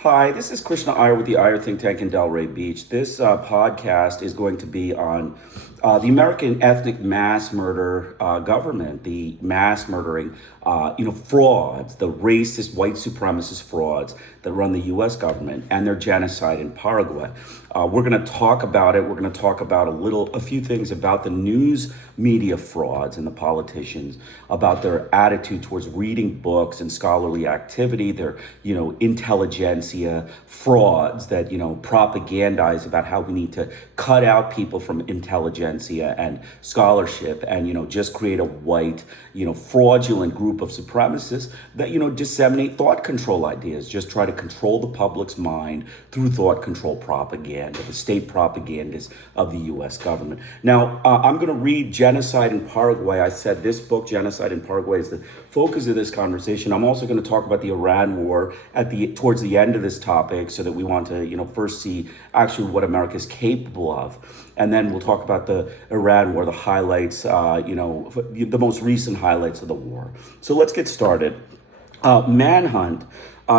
Hi, this is Krishna Iyer with the Iyer Think Tank in Delray Beach. This podcast is going to be on the American ethnic mass murder government, the mass murdering, frauds, the racist white supremacist frauds that run the U.S. government and their genocide in Paraguay. We're going to talk about it. We're going to talk about a few things about the news media frauds and the politicians, about their attitude towards reading books and scholarly activity, their, intelligentsia frauds that, propagandize about how we need to cut out people from intelligentsia and scholarship and, just create a white, fraudulent group of supremacists that, disseminate thought control ideas, just try to control the public's mind through thought control propaganda, the state propagandists of the U.S. government. Now, I'm going to read Genocide in Paraguay. I said this book, Genocide in Paraguay, is the focus of this conversation. I'm also going to talk about the Iran war towards the end of this topic, so that we want to, first see actually what America is capable of, and then we'll talk about the Iran war, the highlights, the most recent highlights of the war. So let's get started. Manhunt.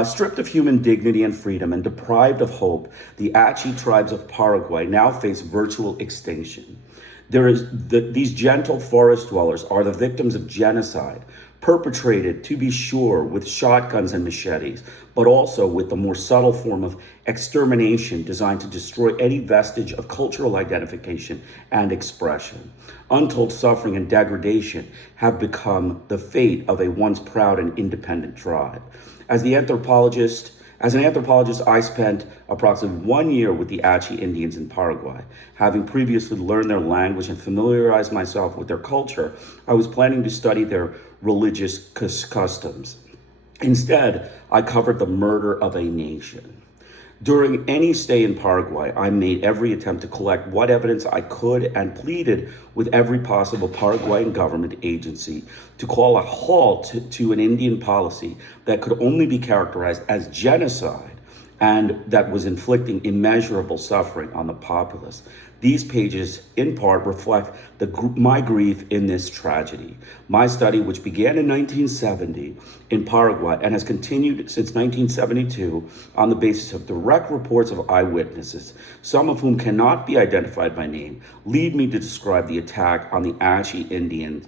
Stripped of human dignity and freedom and deprived of hope, the Achi tribes of Paraguay now face virtual extinction. These gentle forest dwellers are the victims of genocide, perpetrated, to be sure, with shotguns and machetes, but also with the more subtle form of extermination designed to destroy any vestige of cultural identification and expression. Untold suffering and degradation have become the fate of a once proud and independent tribe. As an anthropologist, I spent approximately 1 year with the Achi Indians in Paraguay. Having previously learned their language and familiarized myself with their culture, I was planning to study their religious customs. Instead, I covered the murder of a nation. During any stay in Paraguay, I made every attempt to collect what evidence I could and pleaded with every possible Paraguayan government agency to call a halt to an Indian policy that could only be characterized as genocide and that was inflicting immeasurable suffering on the populace. These pages, in part, reflect my grief in this tragedy. My study, which began in 1970 in Paraguay and has continued since 1972 on the basis of direct reports of eyewitnesses, some of whom cannot be identified by name, lead me to describe the attack on the Achi Indians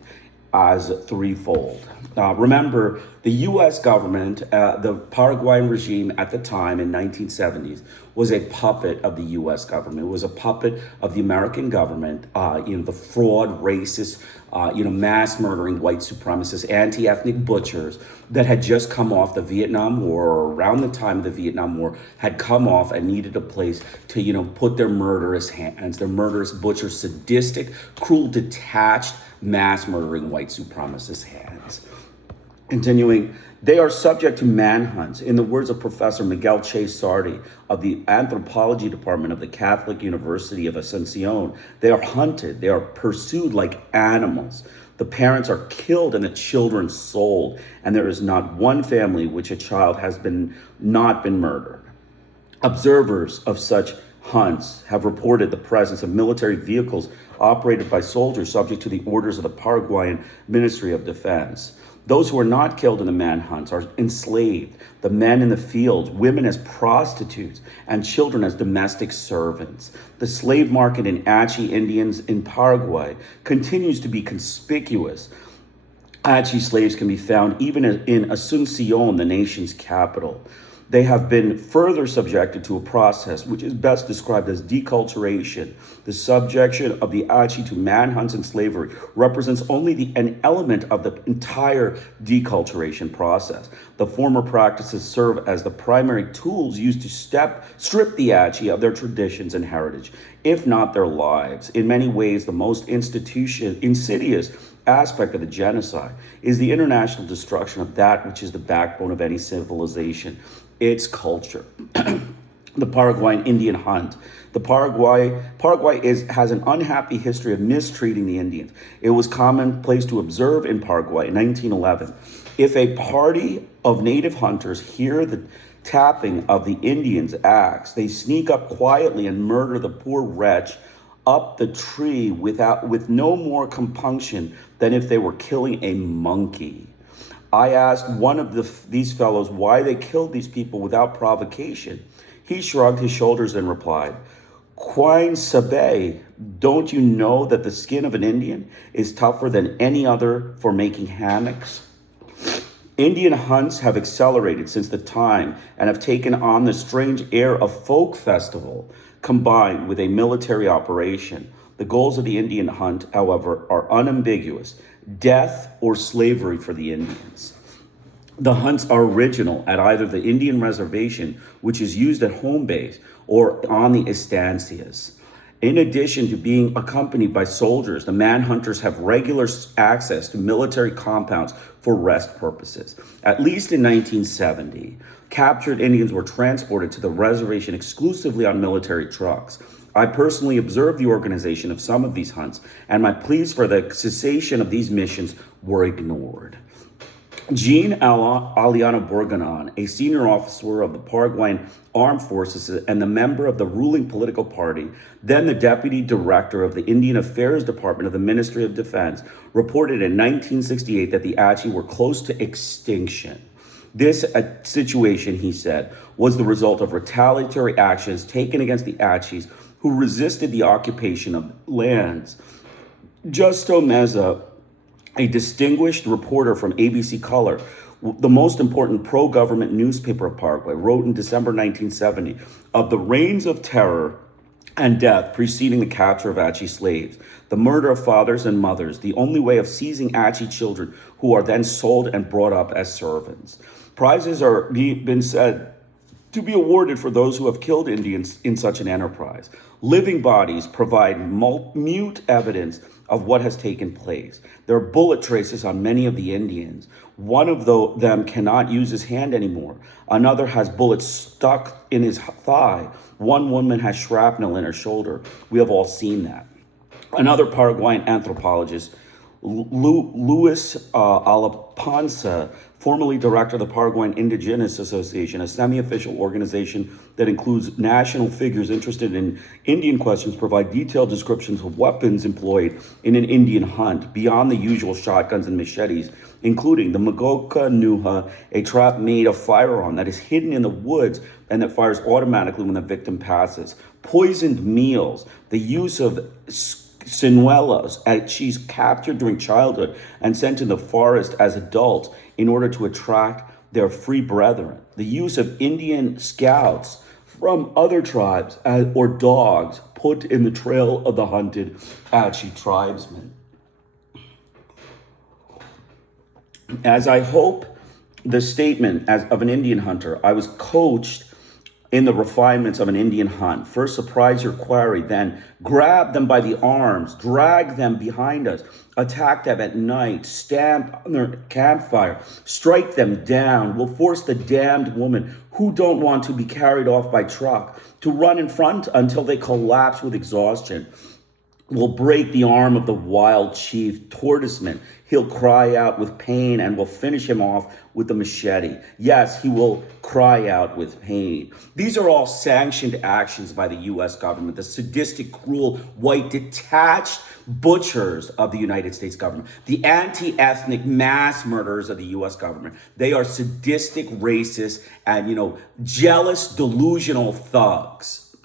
as threefold. Remember, the U.S. government, the Paraguayan regime at the time in 1970s, was a puppet of the U.S. government. It was a puppet of the American government, the fraud, racist, mass murdering white supremacists, anti-ethnic butchers that had just come off the Vietnam War, or around the time of the Vietnam War, had come off and needed a place to, put their murderous hands, their murderous, butcher, sadistic, cruel, detached, mass murdering white supremacist hands. Continuing, they are subject to manhunts. In the words of Professor Miguel Che Sardi of the Anthropology Department of the Catholic University of Asuncion, they are hunted, they are pursued like animals. The parents are killed and the children sold, and there is not one family which a child has not been murdered. Observers of such hunts have reported the presence of military vehicles operated by soldiers subject to the orders of the Paraguayan Ministry of Defense. Those who are not killed in the manhunts are enslaved, the men in the fields, women as prostitutes, and children as domestic servants. The slave market in Achi Indians in Paraguay continues to be conspicuous. Achi slaves can be found even in Asuncion, the nation's capital. They have been further subjected to a process which is best described as deculturation. The subjection of the Achi to manhunts and slavery represents only an element of the entire deculturation process. The former practices serve as the primary tools used to strip the Achi of their traditions and heritage, if not their lives. In many ways, the most insidious aspect of the genocide is the international destruction of that which is the backbone of any civilization, its culture. The Paraguayan Indian hunt. Paraguay has an unhappy history of mistreating the Indians. It was commonplace to observe in Paraguay in 1911. If a party of native hunters hear the tapping of the Indians' axe, they sneak up quietly and murder the poor wretch up the tree with no more compunction than if they were killing a monkey. I asked one of these fellows why they killed these people without provocation. He shrugged his shoulders and replied, Quine sabe, don't you know that the skin of an Indian is tougher than any other for making hammocks? Indian hunts have accelerated since the time and have taken on the strange air of folk festival combined with a military operation. The goals of the Indian hunt, however, are unambiguous: death or slavery for the Indians. The hunts are original at either the Indian reservation, which is used at home base, or on the estancias. In addition to being accompanied by soldiers, the manhunters have regular access to military compounds for rest purposes. At least in 1970, captured Indians were transported to the reservation exclusively on military trucks. I personally observed the organization of some of these hunts, and my pleas for the cessation of these missions were ignored. Jean Aliano Bourganon, a senior officer of the Paraguayan Armed Forces and the member of the ruling political party, then the deputy director of the Indian Affairs Department of the Ministry of Defense, reported in 1968 that the Achi were close to extinction. This situation, he said, was the result of retaliatory actions taken against the Achis who resisted the occupation of lands. Justo Meza, a distinguished reporter from ABC Color, the most important pro-government newspaper of Paraguay, wrote in December 1970 of the reigns of terror and death preceding the capture of Achi slaves, the murder of fathers and mothers, the only way of seizing Achi children who are then sold and brought up as servants. Prizes are been said to be awarded for those who have killed Indians in such an enterprise. Living bodies provide mute evidence of what has taken place. There are bullet traces on many of the Indians. One of them cannot use his hand anymore. Another has bullets stuck in his thigh. One woman has shrapnel in her shoulder. We have all seen that. Another Paraguayan anthropologist, Luis Alapanza, formerly director of the Paraguayan Indigenous Association, a semi-official organization that includes national figures interested in Indian questions, provide detailed descriptions of weapons employed in an Indian hunt beyond the usual shotguns and machetes, including the Magoka Nuha, a trap made of firearm that is hidden in the woods and that fires automatically when the victim passes. Poisoned meals, the use of sinuelos, she's captured during childhood and sent to the forest as adults in order to attract their free brethren. The use of Indian scouts from other tribes or dogs put in the trail of the hunted Achi tribesmen. As I hope the statement of an Indian hunter, I was coached in the refinements of an Indian hunt. First, surprise your quarry, then grab them by the arms, drag them behind us, attack them at night, stamp on their campfire, strike them down. We'll force the damned woman who don't want to be carried off by truck to run in front until they collapse with exhaustion. We'll break the arm of the wild chief tortoiseman. He'll cry out with pain and we'll finish him off with the machete. Yes, he will cry out with pain. These are all sanctioned actions by the U.S. government, the sadistic, cruel, white, detached butchers of the United States government, the anti-ethnic mass murderers of the U.S. government. They are sadistic, racist, and, jealous, delusional thugs.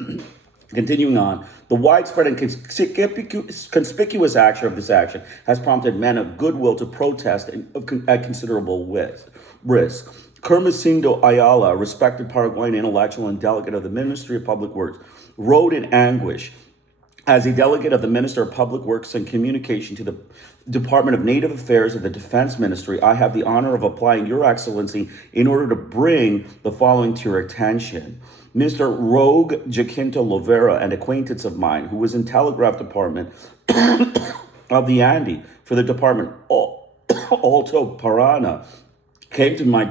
Continuing on, the widespread and conspicuous action of this action has prompted men of goodwill to protest at considerable risk. Kermesindo Ayala, a respected Paraguayan intellectual and delegate of the Ministry of Public Works, wrote in anguish, as a delegate of the Minister of Public Works and Communication to the Department of Native Affairs of the Defense Ministry, I have the honor of applying Your Excellency in order to bring the following to your attention. Mr. Rogue Jacinto Lovera, an acquaintance of mine who was in Telegraph Department of the Andy for the department Alto Parana, came to my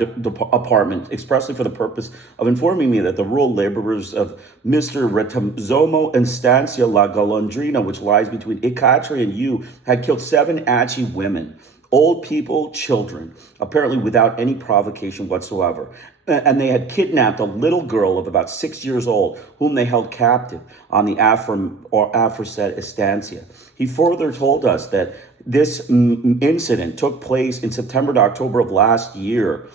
apartment expressly for the purpose of informing me that the rural laborers of Mr. Retamzomo Estancia La Golondrina, which lies between Icatri and you, had killed 7 Achi women, old people, children, apparently without any provocation whatsoever. And they had kidnapped a little girl of about 6 years old, whom they held captive on the aforesaid estancia. He further told us that This incident took place in September to October of last year.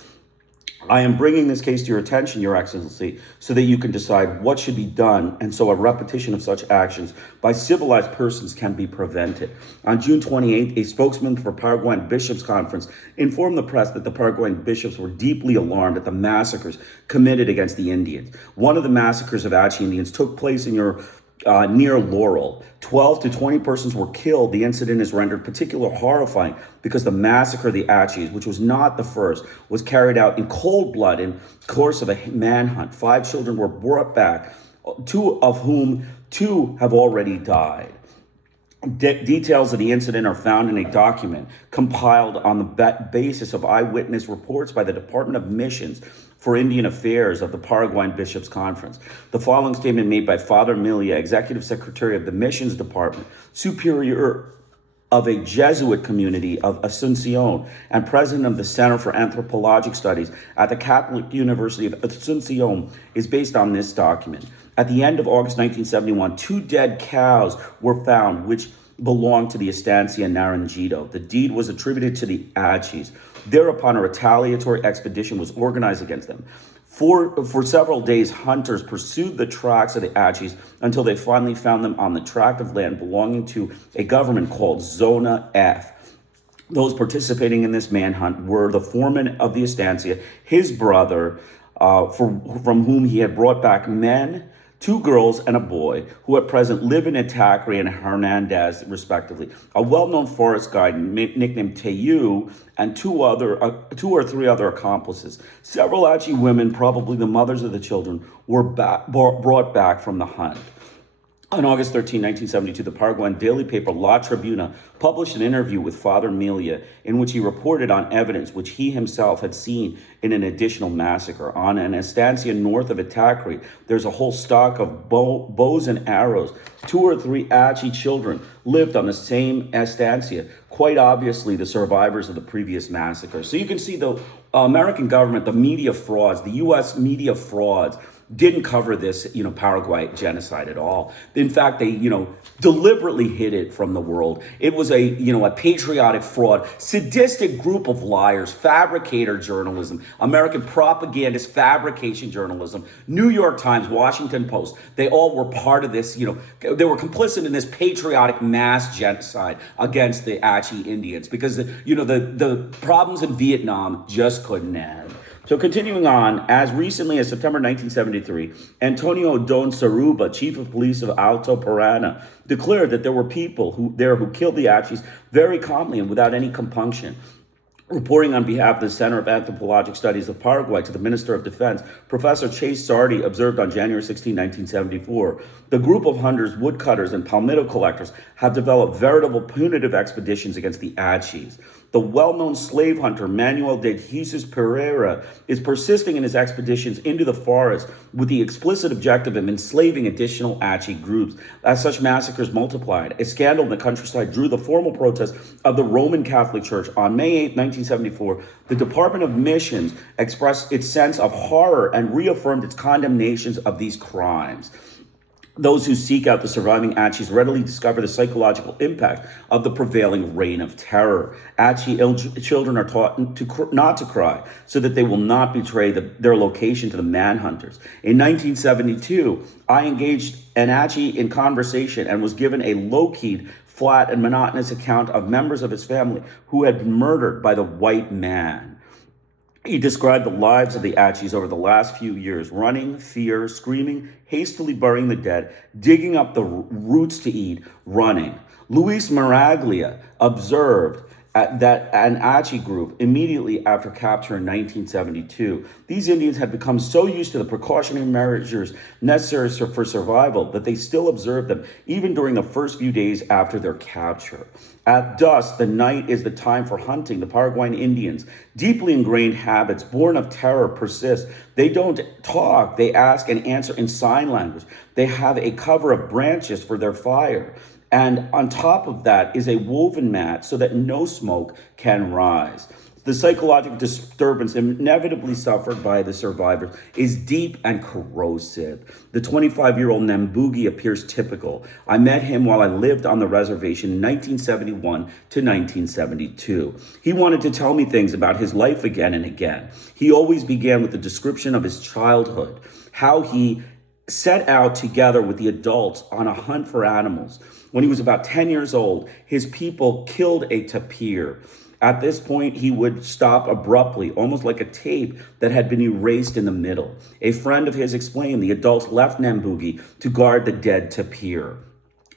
I am bringing this case to your attention, Your Excellency, so that you can decide what should be done, and so a repetition of such actions by civilized persons can be prevented. On June 28th, a spokesman for Paraguayan Bishops' Conference informed the press that the Paraguayan bishops were deeply alarmed at the massacres committed against the Indians. One of the massacres of Achi Indians took place in near Laurel. 12 to 20 persons were killed. The incident is rendered particularly horrifying because the massacre of the Achis, which was not the first, was carried out in cold blood in the course of a manhunt. 5 children were brought back, of whom 2 have already died. Details of the incident are found in a document compiled on the basis of eyewitness reports by the Department of Missions for Indian Affairs of the Paraguayan Bishops' Conference. The following statement made by Father Milia, Executive Secretary of the Missions Department, Superior of a Jesuit community of Asuncion, and President of the Center for Anthropologic Studies at the Catholic University of Asuncion, is based on this document. At the end of August 1971, 2 dead cows were found, which belonged to the Estancia Naranjito. The deed was attributed to the Achis. Thereupon, a retaliatory expedition was organized against them. For several days, hunters pursued the tracks of the Achis until they finally found them on the tract of land belonging to a government called Zona F. Those participating in this manhunt were the foreman of the estancia, his brother, from whom he had brought back men, 2 girls and a boy, who at present live in Itacri and Hernandez, respectively. A well-known forest guide nicknamed Teyu and 2 or 3 other accomplices. Several Achi women, probably the mothers of the children, were brought back from the hunt. On August 13, 1972, the Paraguayan daily paper La Tribuna published an interview with Father Milia in which he reported on evidence which he himself had seen in an additional massacre. On an estancia north of Itacri, there's a whole stock of bows and arrows. 2 or 3 Achi children lived on the same estancia, quite obviously the survivors of the previous massacre. So you can see the American government, the media frauds, the U.S. media frauds, didn't cover this, Paraguay genocide at all. In fact, they, deliberately hid it from the world. It was a patriotic fraud, sadistic group of liars, fabricator journalism, American propagandist fabrication journalism, New York Times, Washington Post. They all were part of this, they were complicit in this patriotic mass genocide against the Achi Indians because, the problems in Vietnam just couldn't end. So continuing on, as recently as September 1973, Antonio Don Saruba, chief of police of Alto Parana, declared that there were people who killed the Achis very calmly and without any compunction. Reporting on behalf of the Center of Anthropologic Studies of Paraguay to the Minister of Defense, Professor Chase Sardi observed on January 16, 1974, the group of hunters, woodcutters, and palmetto collectors have developed veritable punitive expeditions against the Achis. The well-known slave hunter Manuel de Jesus Pereira is persisting in his expeditions into the forest with the explicit objective of enslaving additional Achi groups. As such massacres multiplied, a scandal in the countryside drew the formal protest of the Roman Catholic Church. On May 8, 1974, the Department of Missions expressed its sense of horror and reaffirmed its condemnations of these crimes. Those who seek out the surviving Achis readily discover the psychological impact of the prevailing reign of terror. Achi children are taught not to cry so that they will not betray their location to the manhunters. In 1972, I engaged an Achi in conversation and was given a low-keyed, flat, and monotonous account of members of his family who had been murdered by the white man. He described the lives of the Achis over the last few years: running, fear, screaming, hastily burying the dead, digging up the roots to eat, running. Luis Maraglia observed that an Achi group immediately after capture in 1972. These Indians had become so used to the precautionary measures necessary for survival that they still observed them even during the first few days after their capture. At dusk, the night is the time for hunting. The Paraguayan Indians' deeply ingrained habits, born of terror, persist. They don't talk. They ask and answer in sign language. They have a cover of branches for their fire. And on top of that is a woven mat so that no smoke can rise. The psychological disturbance inevitably suffered by the survivors is deep and corrosive. The 25-year-old Nambugi appears typical. I met him while I lived on the reservation in 1971 to 1972. He wanted to tell me things about his life again and again. He always began with the description of his childhood, how he set out together with the adults on a hunt for animals. When he was about 10 years old, his people killed a tapir. At this point, he would stop abruptly, almost like a tape that had been erased in the middle. A friend of his explained the adults left Nambugi to guard the dead tapir.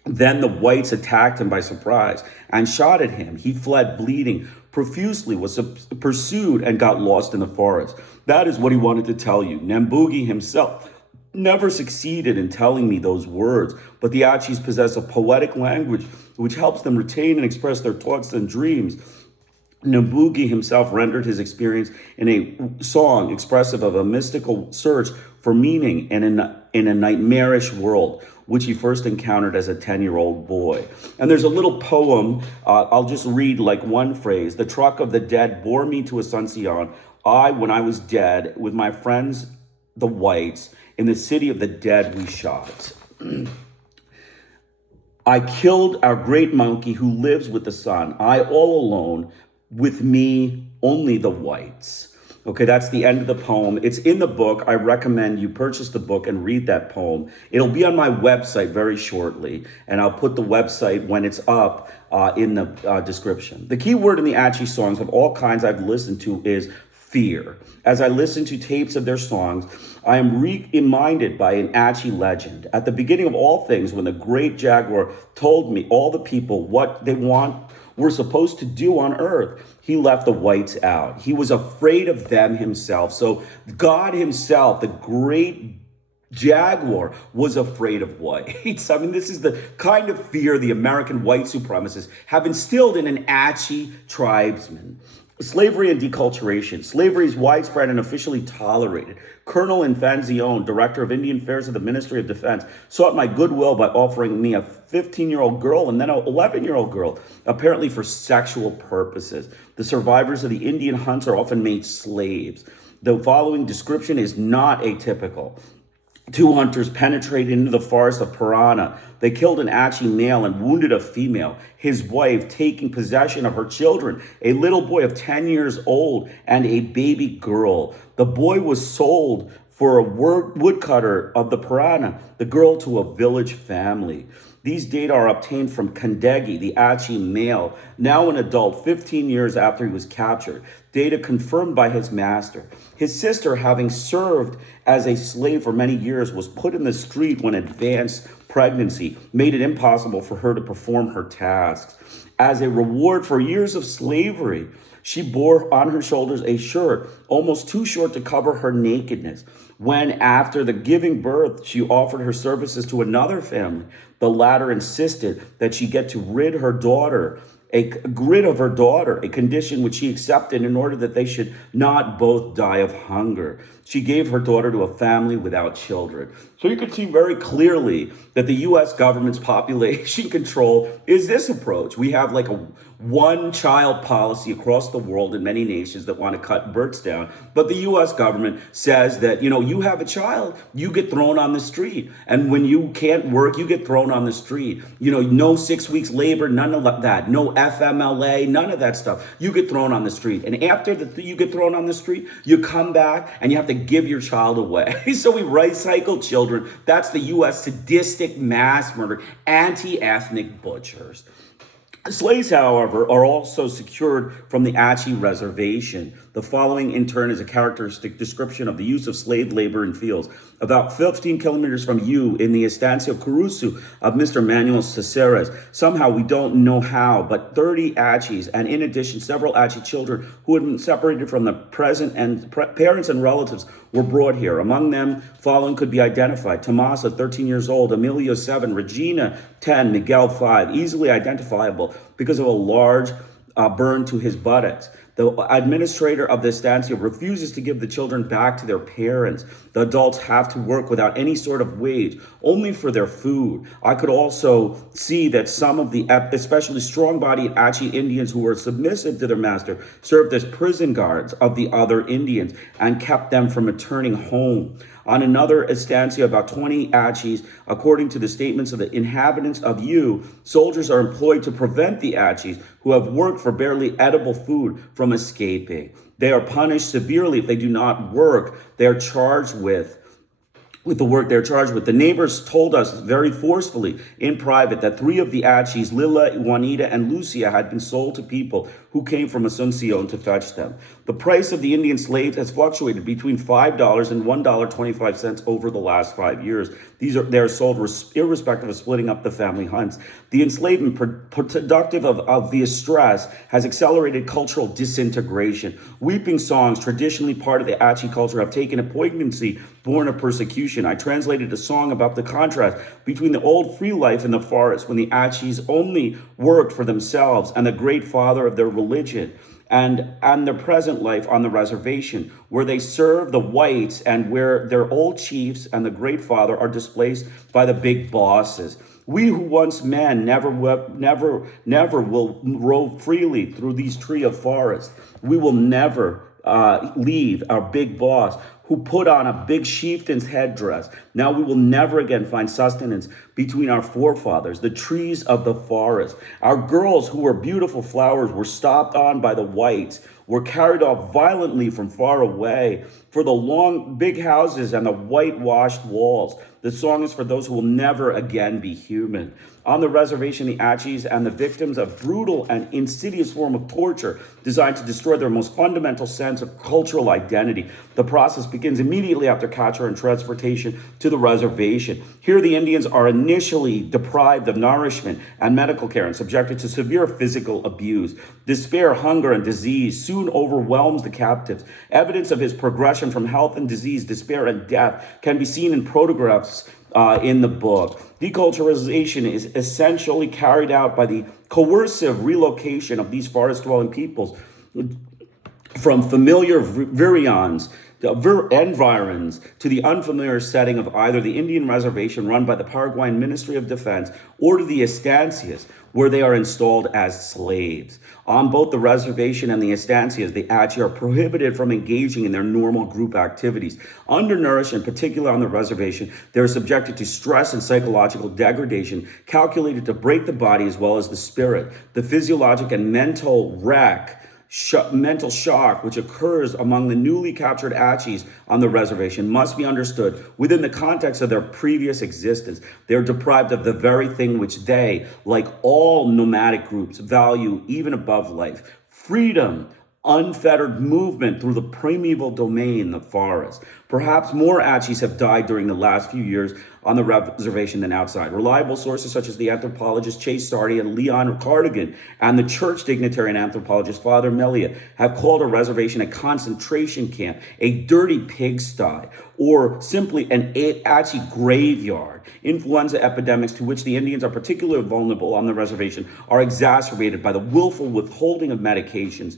Then the whites attacked him by surprise and shot at him. He fled bleeding profusely, was pursued, and got lost in the forest. That is what he wanted to tell you. Nambugi himself never succeeded in telling me those words, but the Achis possess a poetic language which helps them retain and express their thoughts and dreams. Nambugi himself rendered his experience in a song expressive of a mystical search for meaning in a nightmarish world, which he first encountered as a 10-year-old boy. And there's a little poem, I'll just read like one phrase. The truck of the dead bore me to Asuncion. When I was dead, with my friends, the whites, in the city of the dead we shot. I killed our great monkey who lives with the sun. I all alone, with me, only the whites. Okay, that's the end of the poem. It's in the book. I recommend you purchase the book and read that poem. It'll be on my website very shortly, and I'll put the website when it's up in the description. The key word in the Achi songs of all kinds I've listened to is fear. As I listen to tapes of their songs, I am reminded by an Achi legend. At the beginning of all things, when the great jaguar told me all the people what they were supposed to do on earth, he left the whites out. He was afraid of them himself. So God himself, the great jaguar, was afraid of whites. I mean, this is the kind of fear the American white supremacists have instilled in an Achi tribesman. Slavery and deculturation. Slavery is widespread and officially tolerated. Colonel Infanzione, director of Indian Affairs of the Ministry of Defense, sought my goodwill by offering me a 15-year-old girl and then an 11-year-old girl, apparently for sexual purposes. The survivors of the Indian hunts are often made slaves. The following description is not atypical. Two hunters penetrated into the forest of Parana. They killed an Achi male and wounded a female, his wife taking possession of her children, a little boy of 10 years old and a baby girl. The boy was sold for a woodcutter of the Parana, the girl to a village family. These data are obtained from Kandegi, the Achi male, now an adult 15 years after he was captured. Data confirmed by his master. His sister, having served as a slave for many years, was put in the street when advanced pregnancy made it impossible for her to perform her tasks. As a reward for years of slavery, she bore on her shoulders a shirt almost too short to cover her nakedness. When, after the giving birth, she offered her services to another family, the latter insisted that she get rid of her daughter, a condition which she accepted in order that they should not both die of hunger. She gave her daughter to a family without children. So you can see very clearly that the U.S. government's population control is this approach. We have like a one-child policy across the world in many nations that want to cut births down. But the U.S. government says that, you have a child, you get thrown on the street. And when you can't work, you get thrown on the street. No 6 weeks labor, none of that. No FMLA, none of that stuff. You get thrown on the street. And after you get thrown on the street, you come back and you have to give your child away. So we recycle children. That's the U.S. sadistic mass murder, anti-ethnic butchers. Slaves, however, are also secured from the Achi reservation. The following, in turn, is a characteristic description of the use of slave labor in fields. About 15 kilometers from you, in the Estancia Curusu of Mr. Manuel Caceres, somehow we don't know how, but 30 Achis, and in addition, several Achi children who had been separated from the present and parents and relatives were brought here. Among them, following could be identified: Tomasa, 13 years old; Emilio, 7; Regina, 10; Miguel, 5, easily identifiable because of a large burn to his buttocks. The administrator of the estancia refuses to give the children back to their parents. The adults have to work without any sort of wage, only for their food. I could also see that some of the especially strong-bodied Achi Indians who were submissive to their master served as prison guards of the other Indians and kept them from returning home. On another estancia, about 20 Achis, according to the statements of the inhabitants of Yu, soldiers are employed to prevent the Achis, who have worked for barely edible food, from escaping. They are punished severely if they do not work. They are charged with the work they're charged with. The neighbors told us very forcefully in private that 3 of the Achis, Lila, Juanita, and Lucia, had been sold to people who came from Asuncion to fetch them. The price of the Indian slaves has fluctuated between $5 and $1.25 over the last 5 years. They're sold irrespective of splitting up the family hunts. The enslavement, productive of the stress, has accelerated cultural disintegration. Weeping songs, traditionally part of the Achi culture, have taken a poignancy born of persecution. I translated a song about the contrast between the old free life in the forest, when the Achis only worked for themselves and the great father of their religion, and their present life on the reservation, where they serve the whites and where their old chiefs and the great father are displaced by the big bosses. We who once men never will rove freely through these tree of forests. We will never leave our big boss, who put on a big chieftain's headdress. Now we will never again find sustenance between our forefathers, the trees of the forest. Our girls, who were beautiful flowers, were stopped on by the whites, were carried off violently from far away for the long big houses and the whitewashed walls. The song is for those who will never again be human. On the reservation, the Achis and the victims of brutal and insidious form of torture designed to destroy their most fundamental sense of cultural identity. The process begins immediately after capture and transportation to the reservation. Here, the Indians are initially deprived of nourishment and medical care and subjected to severe physical abuse. Despair, hunger, and disease soon overwhelms the captives. Evidence of his progression from health and disease, despair, and death can be seen in photographs in the book. Deculturalization is essentially carried out by the coercive relocation of these forest-dwelling peoples from familiar environs to the unfamiliar setting of either the Indian reservation run by the Paraguayan Ministry of Defense or to the estancias, where they are installed as slaves. On both the reservation and the estancias, the Achi are prohibited from engaging in their normal group activities. Undernourished, in particular on the reservation, they are subjected to stress and psychological degradation calculated to break the body as well as the spirit. The physiologic and mental mental shock which occurs among the newly captured Achis on the reservation must be understood within the context of their previous existence. They are deprived of the very thing which they, like all nomadic groups, value even above life: freedom, unfettered movement through the primeval domain, the forest. Perhaps more Achis have died during the last few years on the reservation than outside. Reliable sources such as the anthropologist Chase Sardi and Leon Cardigan and the church dignitary and anthropologist Father Melia have called a reservation a concentration camp, a dirty pigsty, or simply an Achi graveyard. Influenza epidemics, to which the Indians are particularly vulnerable on the reservation, are exacerbated by the willful withholding of medications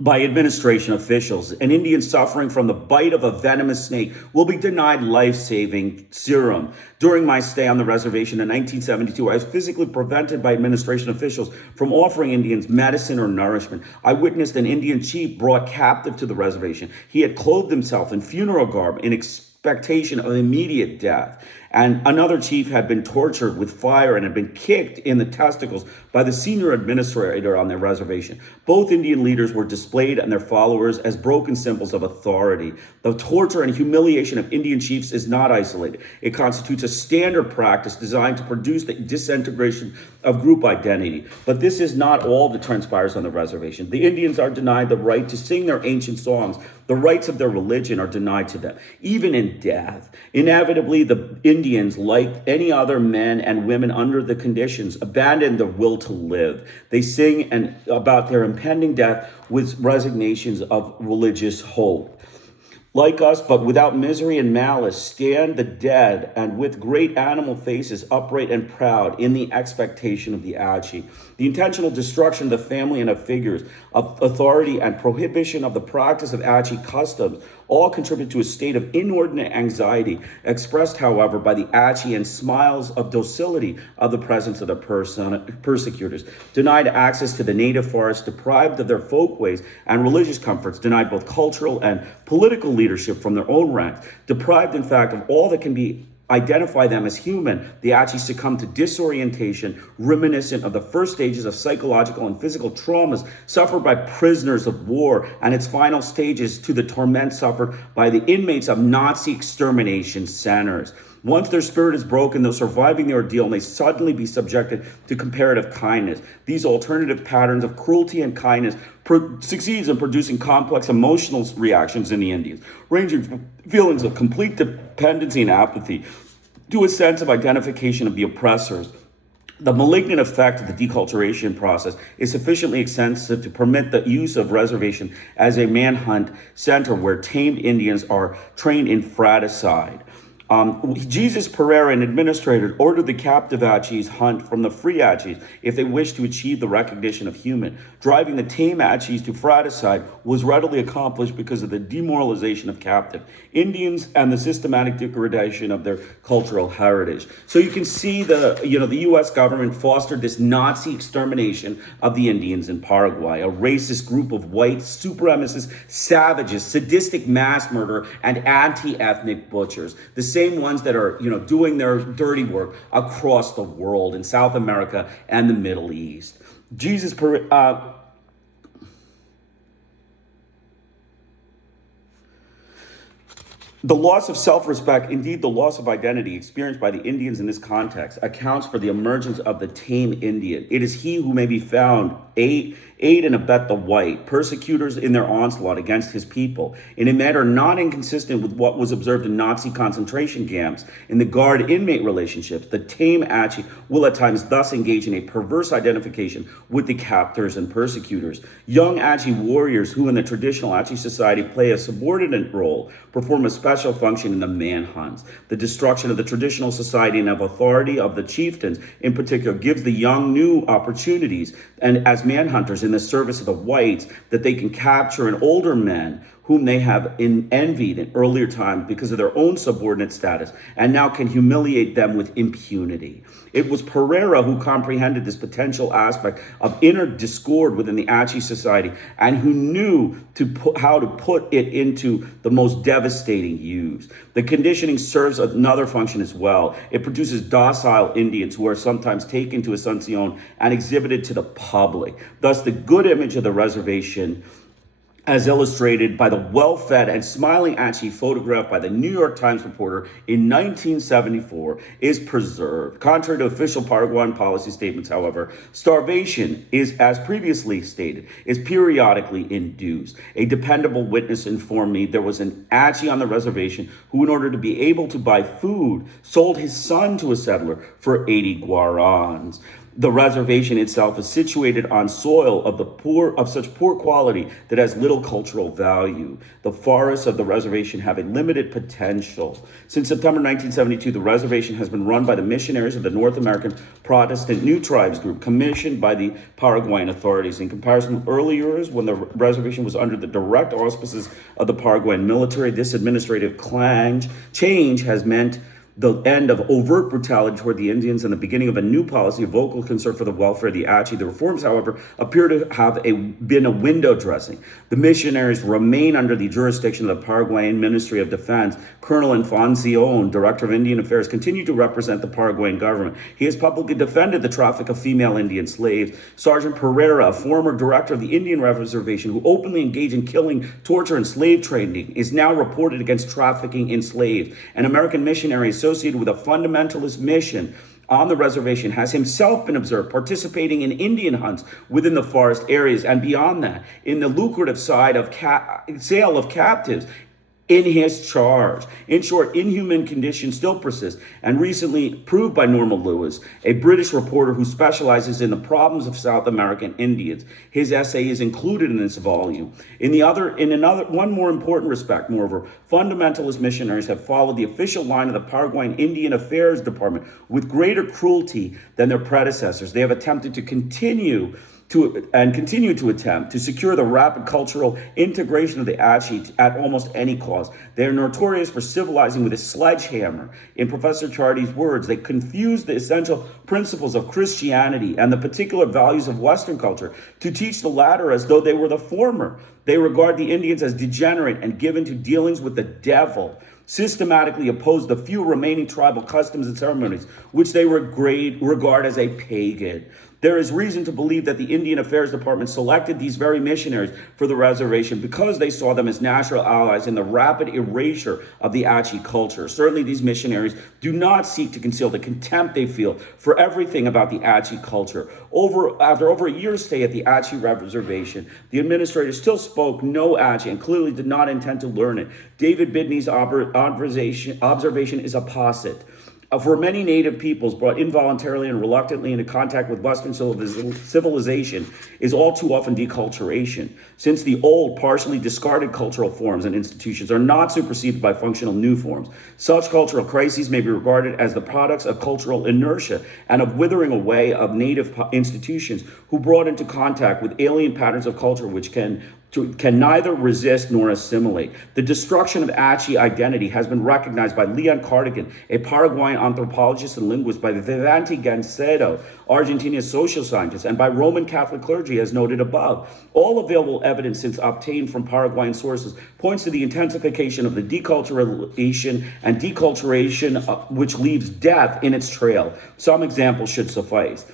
by administration officials. An Indian suffering from the bite of a venomous snake will be denied life-saving serum. During my stay on the reservation in 1972, I was physically prevented by administration officials from offering Indians medicine or nourishment. I witnessed an Indian chief brought captive to the reservation. He had clothed himself in funeral garb in expectation of immediate death. And another chief had been tortured with fire and had been kicked in the testicles by the senior administrator on their reservation. Both Indian leaders were displayed and their followers as broken symbols of authority. The torture and humiliation of Indian chiefs is not isolated. It constitutes a standard practice designed to produce the disintegration of group identity. But this is not all that transpires on the reservation. The Indians are denied the right to sing their ancient songs. The rights of their religion are denied to them, even in death. Inevitably, the Indians, like any other men and women under the conditions, abandon the will to live. They sing about their impending death with resignations of religious hope. like us, but without misery and malice, stand the dead, and with great animal faces, upright and proud, in the expectation of the Achi. The intentional destruction of the family and of figures, of authority, and prohibition of the practice of Achi customs all contribute to a state of inordinate anxiety, expressed, however, by the Achi and smiles of docility of the presence of the persecutors. Denied access to the native forest, deprived of their folkways and religious comforts, denied both cultural and political leadership from their own ranks, deprived, in fact, of all that can be identify them as human, the Achi succumb to disorientation reminiscent of the first stages of psychological and physical traumas suffered by prisoners of war, and its final stages to the torment suffered by the inmates of Nazi extermination centers. Once their spirit is broken, though surviving the ordeal may suddenly be subjected to comparative kindness. These alternative patterns of cruelty and kindness succeeds in producing complex emotional reactions in the Indians, ranging from feelings of complete dependency and apathy to a sense of identification of the oppressors. The malignant effect of the deculturation process is sufficiently extensive to permit the use of reservation as a manhunt center where tamed Indians are trained in fratricide. Jesus Pereira, an administrator, ordered the captive Achis hunt from the free Achis if they wished to achieve the recognition of human. Driving the tame Achis to fratricide was readily accomplished because of the demoralization of captive Indians and the systematic degradation of their cultural heritage. So you can see the U.S. government fostered this Nazi extermination of the Indians in Paraguay, a racist group of white supremacist savages, sadistic mass murder, and anti-ethnic butchers. The same ones that are, doing their dirty work across the world in South America and the Middle East. The loss of self-respect, indeed the loss of identity experienced by the Indians in this context, accounts for the emergence of the tame Indian. It is he who may be found aid and abet the white persecutors in their onslaught against his people, in a manner not inconsistent with what was observed in Nazi concentration camps. In the guard-inmate relationships, the tame Achi will at times thus engage in a perverse identification with the captors and persecutors. Young Achi warriors who in the traditional Achi society play a subordinate role perform a special function in the manhunts. The destruction of the traditional society and of authority of the chieftains in particular gives the young new opportunities and as manhunters in the service of the whites that they can capture an older men whom they have envied in earlier times because of their own subordinate status, and now can humiliate them with impunity. It was Pereira who comprehended this potential aspect of inner discord within the Achi society and who knew how to put it into the most devastating use. The conditioning serves another function as well. It produces docile Indians who are sometimes taken to Asuncion and exhibited to the public. Thus, the good image of the reservation, as illustrated by the well-fed and smiling Achi photographed by the New York Times reporter in 1974, is preserved. Contrary to official Paraguayan policy statements, however, starvation is, as previously stated, is periodically induced. A dependable witness informed me there was an Achi on the reservation who, in order to be able to buy food, sold his son to a settler for 80 guarans. The reservation itself is situated on soil of such poor quality that has little cultural value. The forests of the reservation have a limited potential. Since September 1972, the reservation has been run by the missionaries of the North American Protestant New Tribes Group, commissioned by the Paraguayan authorities. In comparison with earlier years, when the reservation was under the direct auspices of the Paraguayan military, this administrative change has meant the end of overt brutality toward the Indians and the beginning of a new policy of vocal concern for the welfare of the Achi. The reforms, however, appear to have been a window dressing. The missionaries remain under the jurisdiction of the Paraguayan Ministry of Defense. Colonel Infancion, Director of Indian Affairs, continued to represent the Paraguayan government. He has publicly defended the traffic of female Indian slaves. Sergeant Pereira, a former director of the Indian Reservation who openly engaged in killing, torture, and slave trading, is now reported against trafficking in slaves. An American missionary associated with a fundamentalist mission on the reservation has himself been observed participating in Indian hunts within the forest areas and beyond that in the lucrative side of sale of captives in his charge. In short, inhuman conditions still persist, and recently proved by Norma Lewis, a British reporter who specializes in the problems of South American Indians. His essay is included in this volume. In another, one more important respect, moreover, fundamentalist missionaries have followed the official line of the Paraguayan Indian Affairs Department with greater cruelty than their predecessors. They have attempted to continue to attempt to secure the rapid cultural integration of the Achi at almost any cost. They are notorious for civilizing with a sledgehammer. In Professor Chardy's words, they confuse the essential principles of Christianity and the particular values of Western culture to teach the latter as though they were the former. They regard the Indians as degenerate and given to dealings with the devil, systematically oppose the few remaining tribal customs and ceremonies, which they regard as a pagan. There is reason to believe that the Indian Affairs Department selected these very missionaries for the reservation because they saw them as natural allies in the rapid erasure of the Achi culture. Certainly, these missionaries do not seek to conceal the contempt they feel for everything about the Achi culture. After over a year's stay at the Achi reservation, the administrator still spoke no Achi and clearly did not intend to learn it. David Bidney's observation is apposite. For many native peoples brought involuntarily and reluctantly into contact with Western civilization is all too often deculturation, since the old, partially discarded cultural forms and institutions are not superseded by functional new forms. Such cultural crises may be regarded as the products of cultural inertia and of withering away of native institutions who brought into contact with alien patterns of culture which can neither resist nor assimilate. The destruction of Achi identity has been recognized by Leon Cardigan, a Paraguayan anthropologist and linguist, by Vivanti Gancedo, Argentina's social scientist, and by Roman Catholic clergy, as noted above. All available evidence since obtained from Paraguayan sources points to the intensification of the deculturation and deculturation which leaves death in its trail. Some examples should suffice.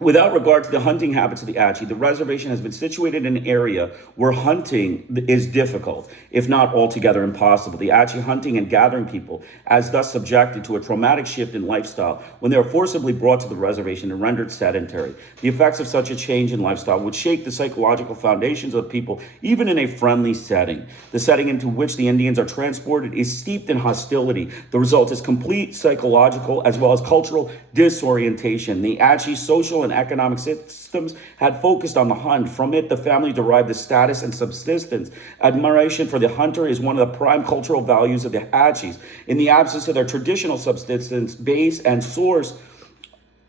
Without regard to the hunting habits of the Achi, the reservation has been situated in an area where hunting is difficult, if not altogether impossible. The Achi hunting and gathering people, as thus subjected to a traumatic shift in lifestyle when they are forcibly brought to the reservation and rendered sedentary. The effects of such a change in lifestyle would shake the psychological foundations of people, even in a friendly setting. The setting into which the Indians are transported is steeped in hostility. The result is complete psychological as well as cultural disorientation. The Achi social and economic systems had focused on the hunt. From it, the family derived the status and subsistence. Admiration for the hunter is one of the prime cultural values of the Achis. In the absence of their traditional subsistence base and source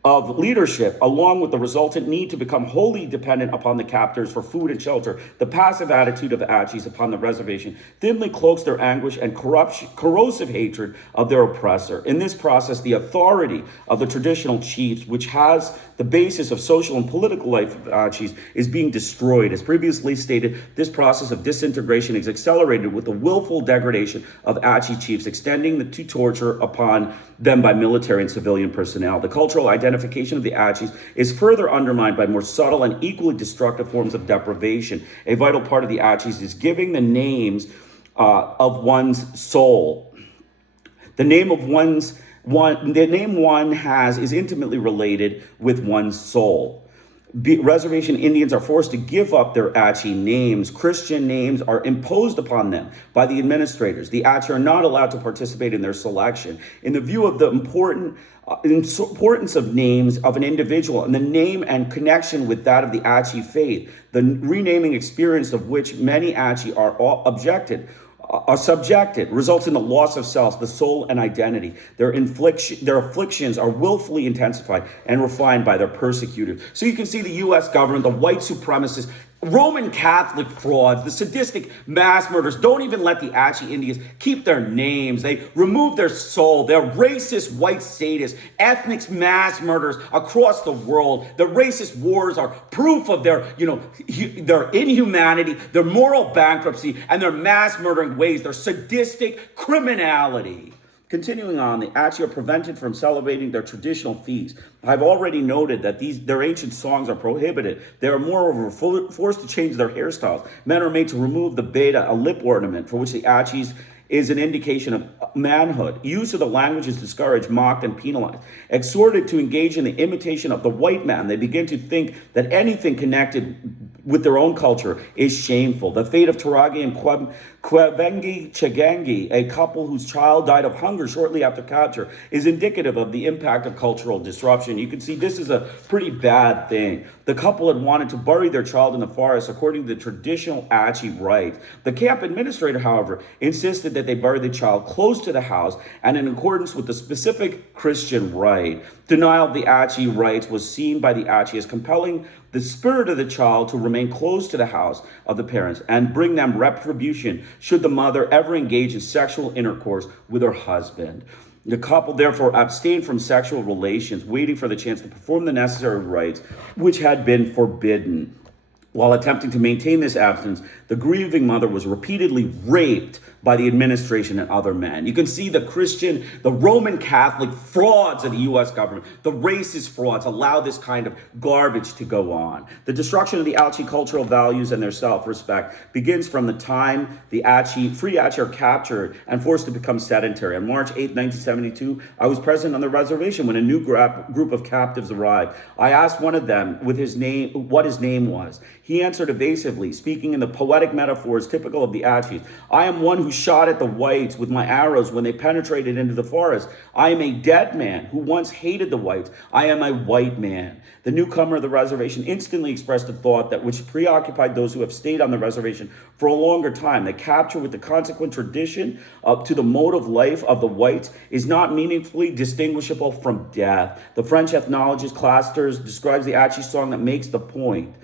of leadership, along with the resultant need to become wholly dependent upon the captors for food and shelter, the passive attitude of the Achis upon the reservation thinly cloaks their anguish and corrosive hatred of their oppressor. In this process, the authority of the traditional chiefs, which has the basis of social and political life of the Achis, is being destroyed. As previously stated, this process of disintegration is accelerated with the willful degradation of Achi chiefs, extending to torture upon them by military and civilian personnel. The cultural identification of the Achis is further undermined by more subtle and equally destructive forms of deprivation. A vital part of the Achis is giving the names of one's soul. The name one has is intimately related with one's soul. Reservation Indians are forced to give up their Achi names. Christian names are imposed upon them by the administrators. The Achi are not allowed to participate in their selection. In the view of the importance of names of an individual and the name and connection with that of the Achi faith, the renaming experience of which many Achi are subjected, results in the loss of self, the soul, and identity. Their afflictions are willfully intensified and refined by their persecutors. So you can see the U.S. government, the white supremacists, Roman Catholic frauds, the sadistic mass murders don't even let the Achi Indians keep their names. They remove their soul. They're racist white sadists, ethnic mass murders across the world. The racist wars are proof of their inhumanity, their moral bankruptcy, and their mass murdering ways, their sadistic criminality. Continuing on, the Achi are prevented from celebrating their traditional feasts. I've already noted that their ancient songs are prohibited. They are moreover forced to change their hairstyles. Men are made to remove the beta, a lip ornament, for which the Achis is an indication of manhood. Use of the language is discouraged, mocked, and penalized. Exhorted to engage in the imitation of the white man, they begin to think that anything connected with their own culture is shameful. The fate of Taragi and Kwebengi Chegangi, a couple whose child died of hunger shortly after capture, is indicative of the impact of cultural disruption. You can see this is a pretty bad thing. The couple had wanted to bury their child in the forest according to the traditional Achi rite. The camp administrator, however, insisted that they bury the child close to the house and in accordance with the specific Christian rite. Denial of the Achi rites was seen by the Achi as compelling the spirit of the child to remain close to the house of the parents and bring them retribution should the mother ever engage in sexual intercourse with her husband. The couple therefore abstained from sexual relations, waiting for the chance to perform the necessary rites, which had been forbidden. While attempting to maintain this abstinence, the grieving mother was repeatedly raped by the administration and other men. You can see the Christian, the Roman Catholic frauds of the U.S. government, the racist frauds allow this kind of garbage to go on. The destruction of the Achi cultural values and their self-respect begins from the time the free Achi are captured and forced to become sedentary. On March 8, 1972, I was present on the reservation when a new group of captives arrived. I asked one of them what his name was. He answered evasively, speaking in the poetic metaphors typical of the Achis. I am one who shot at the whites with my arrows when they penetrated into the forest. I am a dead man who once hated the whites. I am a white man. The newcomer of the reservation instantly expressed a thought that which preoccupied those who have stayed on the reservation for a longer time. The capture with the consequent tradition to the mode of life of the whites is not meaningfully distinguishable from death. The French ethnologist Clasters describes the Achi song that makes the point.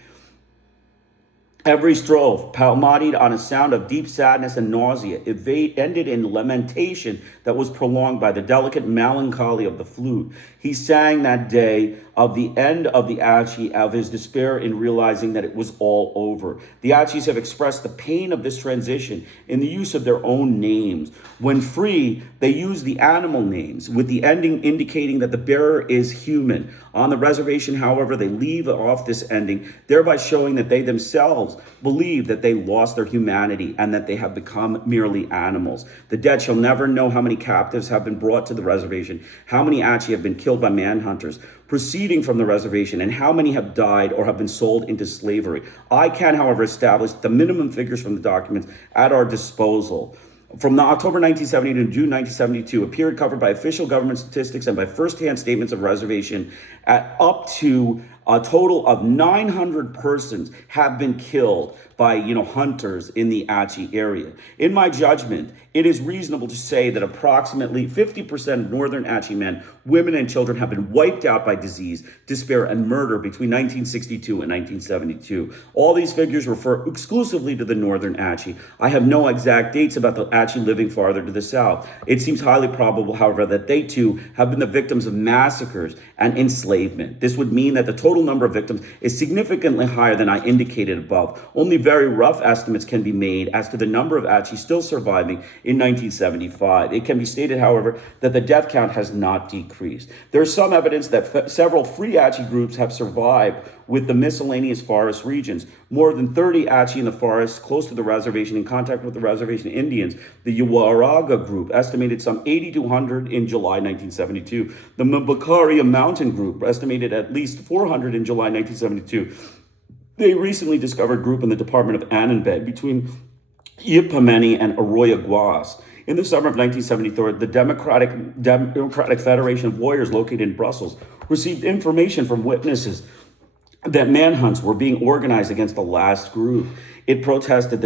Every strophe palmadied on a sound of deep sadness and nausea. It ended in lamentation that was prolonged by the delicate melancholy of the flute. He sang that day of the end of the Achi, of his despair in realizing that it was all over. The Achis have expressed the pain of this transition in the use of their own names. When free, they use the animal names, with the ending indicating that the bearer is human. On the reservation, however, they leave off this ending, thereby showing that they themselves believe that they lost their humanity and that they have become merely animals. The dead shall never know how many captives have been brought to the reservation, how many Achi have been killed by manhunters proceeding from the reservation, and how many have died or have been sold into slavery. I can, however, establish the minimum figures from the documents at our disposal. From the October 1970 to June 1972, a period covered by official government statistics and by first-hand statements of reservation, at up to a total of 900 persons have been killed by hunters in the Achi area. In my judgment, it is reasonable to say that approximately 50% of northern Achi men, women, and children have been wiped out by disease, despair, and murder between 1962 and 1972. All these figures refer exclusively to the northern Achi. I have no exact dates about the Achi living farther to the south. It seems highly probable, however, that they too have been the victims of massacres and enslavement. This would mean that the total number of victims is significantly higher than I indicated above. Only very rough estimates can be made as to the number of Achi still surviving in 1975. It can be stated, however, that the death count has not decreased. There is some evidence that several free Achi groups have survived with the miscellaneous forest regions. More than 30 Achi in the forest close to the reservation in contact with the reservation Indians. The Uwaraga group estimated some 80 to 100 in July 1972. The Mbakaria Mountain group estimated at least 400 in July 1972. They recently discovered a group in the department of Anambra between Ipameni and Arroyo Guas. In the summer of 1973, the Democratic Federation of Lawyers located in Brussels received information from witnesses that manhunts were being organized against the last group. It protested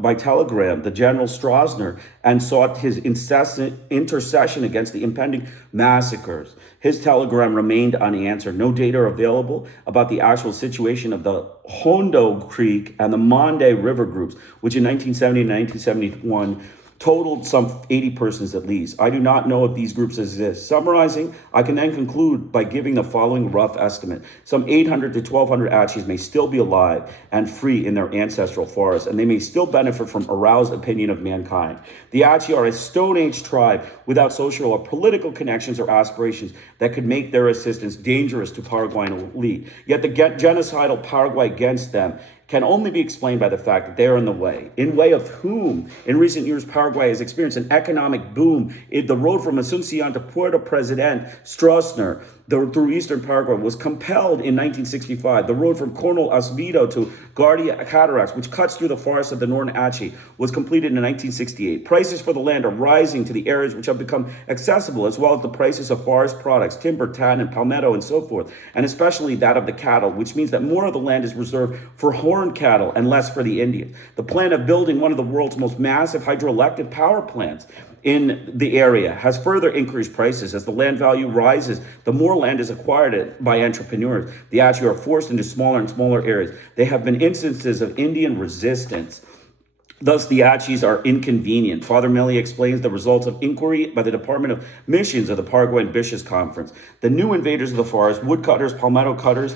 by telegram the General Stroessner and sought his incessant intercession against the impending massacres. His telegram remained unanswered. No data are available about the actual situation of the Hondo Creek and the Monde River groups, which in 1970 and 1971 totaled some 80 persons at least. I do not know if these groups exist. Summarizing, I can then conclude by giving the following rough estimate. Some 800 to 1,200 Achis may still be alive and free in their ancestral forests, and they may still benefit from aroused opinion of mankind. The Achi are a Stone Age tribe without social or political connections or aspirations that could make their assistance dangerous to Paraguayan elite. Yet the genocidal Paraguay against them can only be explained by the fact that they are in the way. In way of whom? In recent years, Paraguay has experienced an economic boom. The road from Asuncion to Puerto President Stroessner, through eastern Paraguay was compelled in 1965. The road from Coronel Osvido to Guardia Cataracts, which cuts through the forest of the northern Achi, was completed in 1968. Prices for the land are rising to the areas which have become accessible, as well as the prices of forest products, timber, tan, and palmetto, and so forth, and especially that of the cattle, which means that more of the land is reserved for horned cattle and less for the Indians. The plan of building one of the world's most massive hydroelectric power plants in the area has further increased prices. As the land value rises, the more land is acquired by entrepreneurs. The Achi are forced into smaller and smaller areas. There have been instances of Indian resistance. Thus, the Achis are inconvenient. Father Millie explains the results of inquiry by the Department of Missions of the Paraguay and Bishops Conference. The new invaders of the forest, woodcutters, palmetto cutters,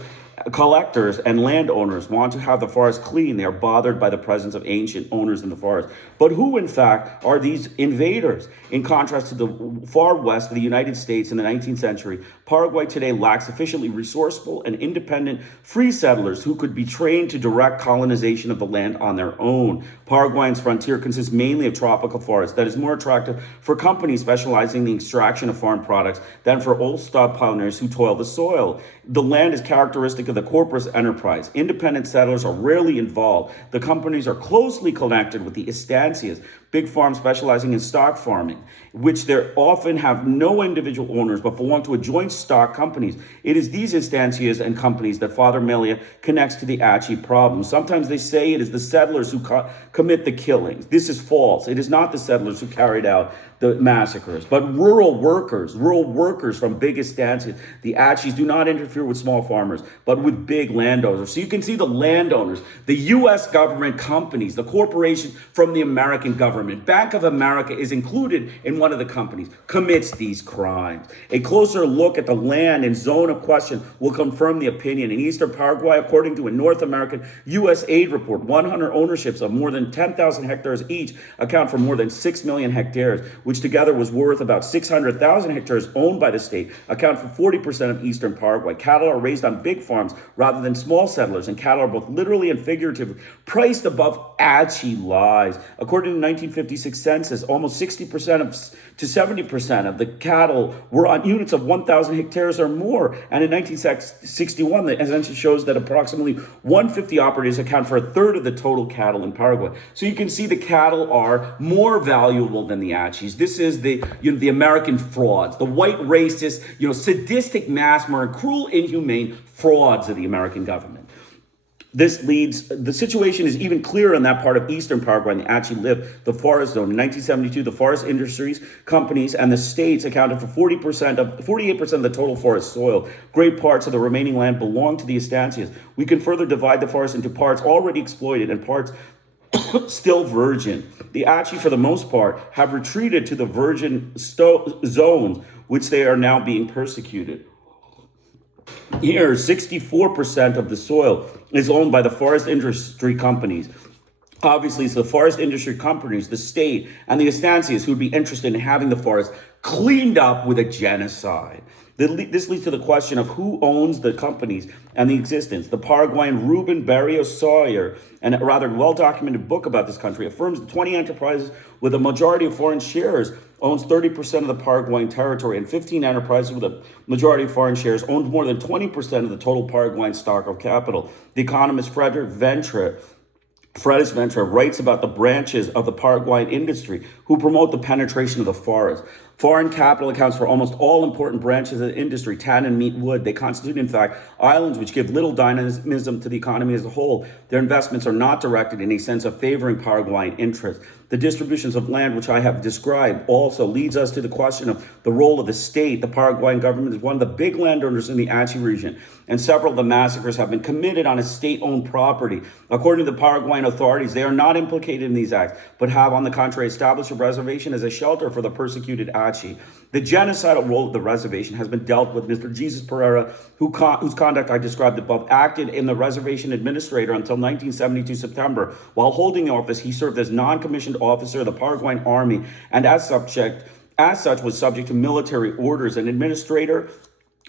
collectors, and landowners want to have the forest clean. They are bothered by the presence of ancient owners in the forest. But who, in fact, are these invaders? In contrast to the far west of the United States in the 19th century, Paraguay today lacks sufficiently resourceful and independent free settlers who could be trained to direct colonization of the land on their own. Paraguay's frontier consists mainly of tropical forests that is more attractive for companies specializing in the extraction of farm products than for old stock pioneers who toil the soil. The land is characteristic of the corporate enterprise. Independent settlers are rarely involved. The companies are closely connected with the estancias, big farms specializing in stock farming, which they often have no individual owners but belong to a joint stock companies. It is these estancias and companies that Father Melia connects to the Achi problem. Sometimes they say it is the settlers who commit the killings. This is false. It is not the settlers who carried out the massacres, but rural workers from big estancias. The Achis do not interfere with small farmers, but with big landowners. So you can see the landowners, the U.S. government companies, the corporation from the American government. Bank of America is included in one of the companies, commits these crimes. A closer look at the land and zone of question will confirm the opinion. In eastern Paraguay, according to a North American U.S. aid report, 100 ownerships of more than 10,000 hectares each account for more than 6 million hectares, which together was worth about 600,000 hectares owned by the state, account for 40% of eastern Paraguay. Cattle are raised on big farms rather than small settlers, and cattle are both literally and figuratively priced above Achi lies. According to the 1956 census, almost 60% to 70% of the cattle were on units of 1,000 hectares or more. And in 1961, the census shows that approximately 150 operatives account for a third of the total cattle in Paraguay. So you can see the cattle are more valuable than the Achis. This is the American frauds, the white racist, sadistic mass murder, cruel, inhumane frauds of the American government. The situation is even clearer in that part of eastern Paraguay and the Achi live, the forest zone. In 1972, the forest industries, companies, and the states accounted for 48% of the total forest soil. Great parts of the remaining land belong to the estancias. We can further divide the forest into parts already exploited and parts still virgin. The Achi, for the most part, have retreated to the virgin zones, which they are now being persecuted. Here, 64% of the soil is owned by the forest industry companies. Obviously, it's the forest industry companies, the state, and the estancias who would be interested in having the forest cleaned up with a genocide. This leads to the question of who owns the companies and the existence. The Paraguayan Ruben Barrios Sawyer, and a rather well-documented book about this country, affirms that 20 enterprises with a majority of foreign shares owns 30% of the Paraguayan territory, and 15 enterprises with a majority of foreign shares owns more than 20% of the total Paraguayan stock of capital. The economist Frederick Ventura writes about the branches of the Paraguayan industry who promote the penetration of the forest. Foreign capital accounts for almost all important branches of the industry, tan and meat wood. They constitute, in fact, islands which give little dynamism to the economy as a whole. Their investments are not directed in a sense of favoring Paraguayan interests. The distributions of land, which I have described, also leads us to the question of the role of the state. The Paraguayan government is one of the big landowners in the Achi region, and several of the massacres have been committed on a state-owned property. According to the Paraguayan authorities, they are not implicated in these acts, but have, on the contrary, established a reservation as a shelter for the persecuted Achi. The genocidal role of the reservation has been dealt with. Mr. Jesus Pereira, whose conduct I described above, acted in the reservation administrator until 1972 September. While holding the office, he served as non-commissioned officer of the Paraguayan army, and as such was subject to military orders.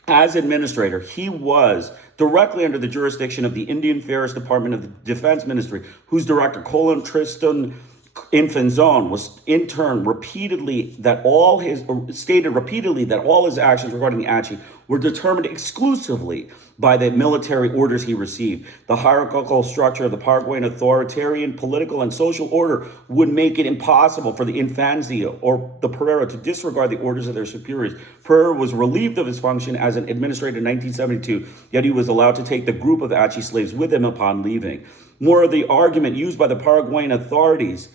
As administrator, he was directly under the jurisdiction of the Indian Affairs Department of the Defense Ministry, whose director, Colin Tristan Infantzon, was in turn stated repeatedly that all his actions regarding the Achi were determined exclusively by the military orders he received. The hierarchical structure of the Paraguayan authoritarian political and social order would make it impossible for the infanzia or the Pereira to disregard the orders of their superiors. Pereira was relieved of his function as an administrator in 1972, yet he was allowed to take the group of Achi slaves with him upon leaving. More, the argument used by the Paraguayan authorities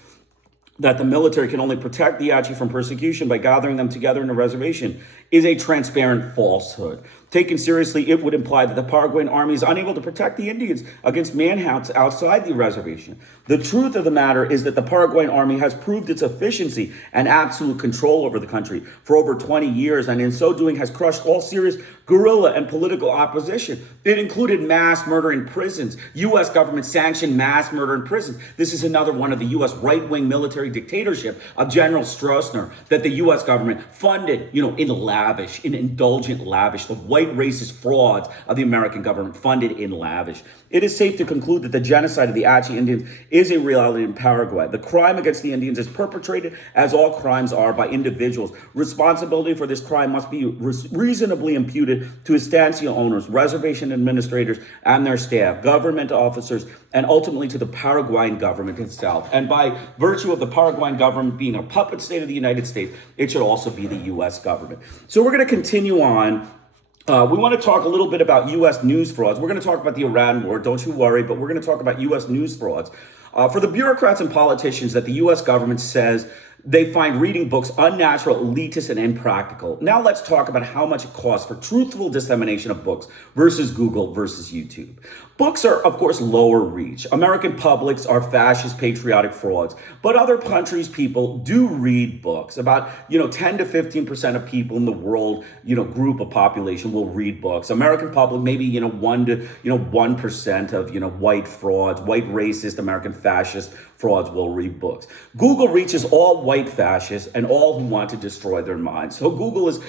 that the military can only protect the Achi from persecution by gathering them together in a reservation is a transparent falsehood. Taken seriously, it would imply that the Paraguayan army is unable to protect the Indians against manhunts outside the reservation. The truth of the matter is that the Paraguayan army has proved its efficiency and absolute control over the country for over 20 years, and in so doing has crushed all serious guerrilla and political opposition. It included mass murder in prisons, U.S. government sanctioned mass murder in prisons. This is another one of the U.S. right-wing military dictatorship of General Stroessner that the U.S. government funded, in indulgent lavish, the white racist frauds of the American government funded in lavish. It is safe to conclude that the genocide of the Achi Indians is a reality in Paraguay. The crime against the Indians is perpetrated, as all crimes are, by individuals. Responsibility for this crime must be reasonably imputed to estancia owners, reservation administrators, and their staff, government officers, and ultimately to the Paraguayan government itself. And by virtue of the Paraguayan government being a puppet state of the United States, it should also be the U.S. government. So we're going to continue on. We want to talk a little bit about U.S. news frauds. We're going to talk about the Iran war, don't you worry, but we're going to talk about U.S. news frauds. For the bureaucrats and politicians that the U.S. government says they find reading books unnatural, elitist, and impractical. Now let's talk about how much it costs for truthful dissemination of books versus Google versus YouTube. Books are, of course, lower reach. American publics are fascist, patriotic frauds, but other countries' people do read books. About 10 to 15% of people in the world, group of population will read books. American public, maybe 1% of white frauds, white racist American fascist frauds will read books. Google reaches all white fascists and all who want to destroy their minds. So Google is,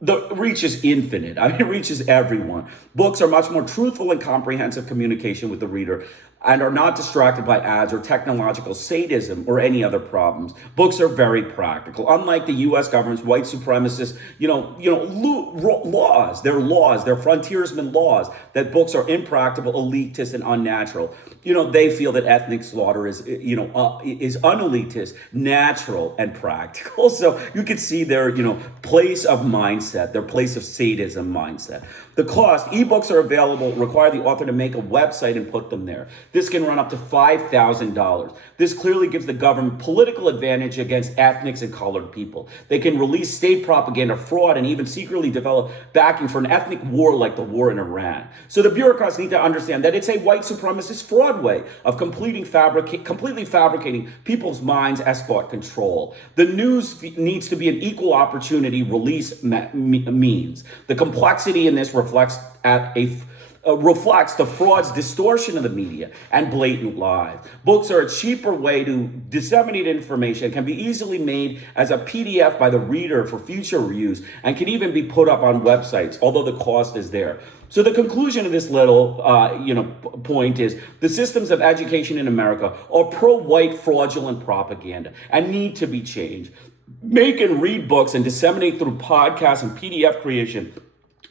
the reach is infinite. It reaches everyone. Books are much more truthful and comprehensive communication with the reader and are not distracted by ads or technological sadism or any other problems. Books are very practical. Unlike the U.S. government's white supremacist, laws, they're frontiersmen laws, that books are impractical, elitist, and unnatural. They feel that ethnic slaughter is unelitist, natural, and practical. So you can see their, place of mindset, their place of sadism mindset. The cost, ebooks are available, require the author to make a website and put them there. This can run up to $5,000. This clearly gives the government political advantage against ethnics and colored people. They can release state propaganda, fraud, and even secretly develop backing for an ethnic war like the war in Iran. So the bureaucrats need to understand that it's a white supremacist fraud way of completely fabricating people's minds as thought control. The news needs to be an equal opportunity release means. The complexity in this reflects the fraud's distortion of the media and blatant lies. Books are a cheaper way to disseminate information, can be easily made as a PDF by the reader for future use, and can even be put up on websites, although the cost is there. So the conclusion of this little point is the systems of education in America are pro-white fraudulent propaganda and need to be changed. Make and read books and disseminate through podcasts and PDF creation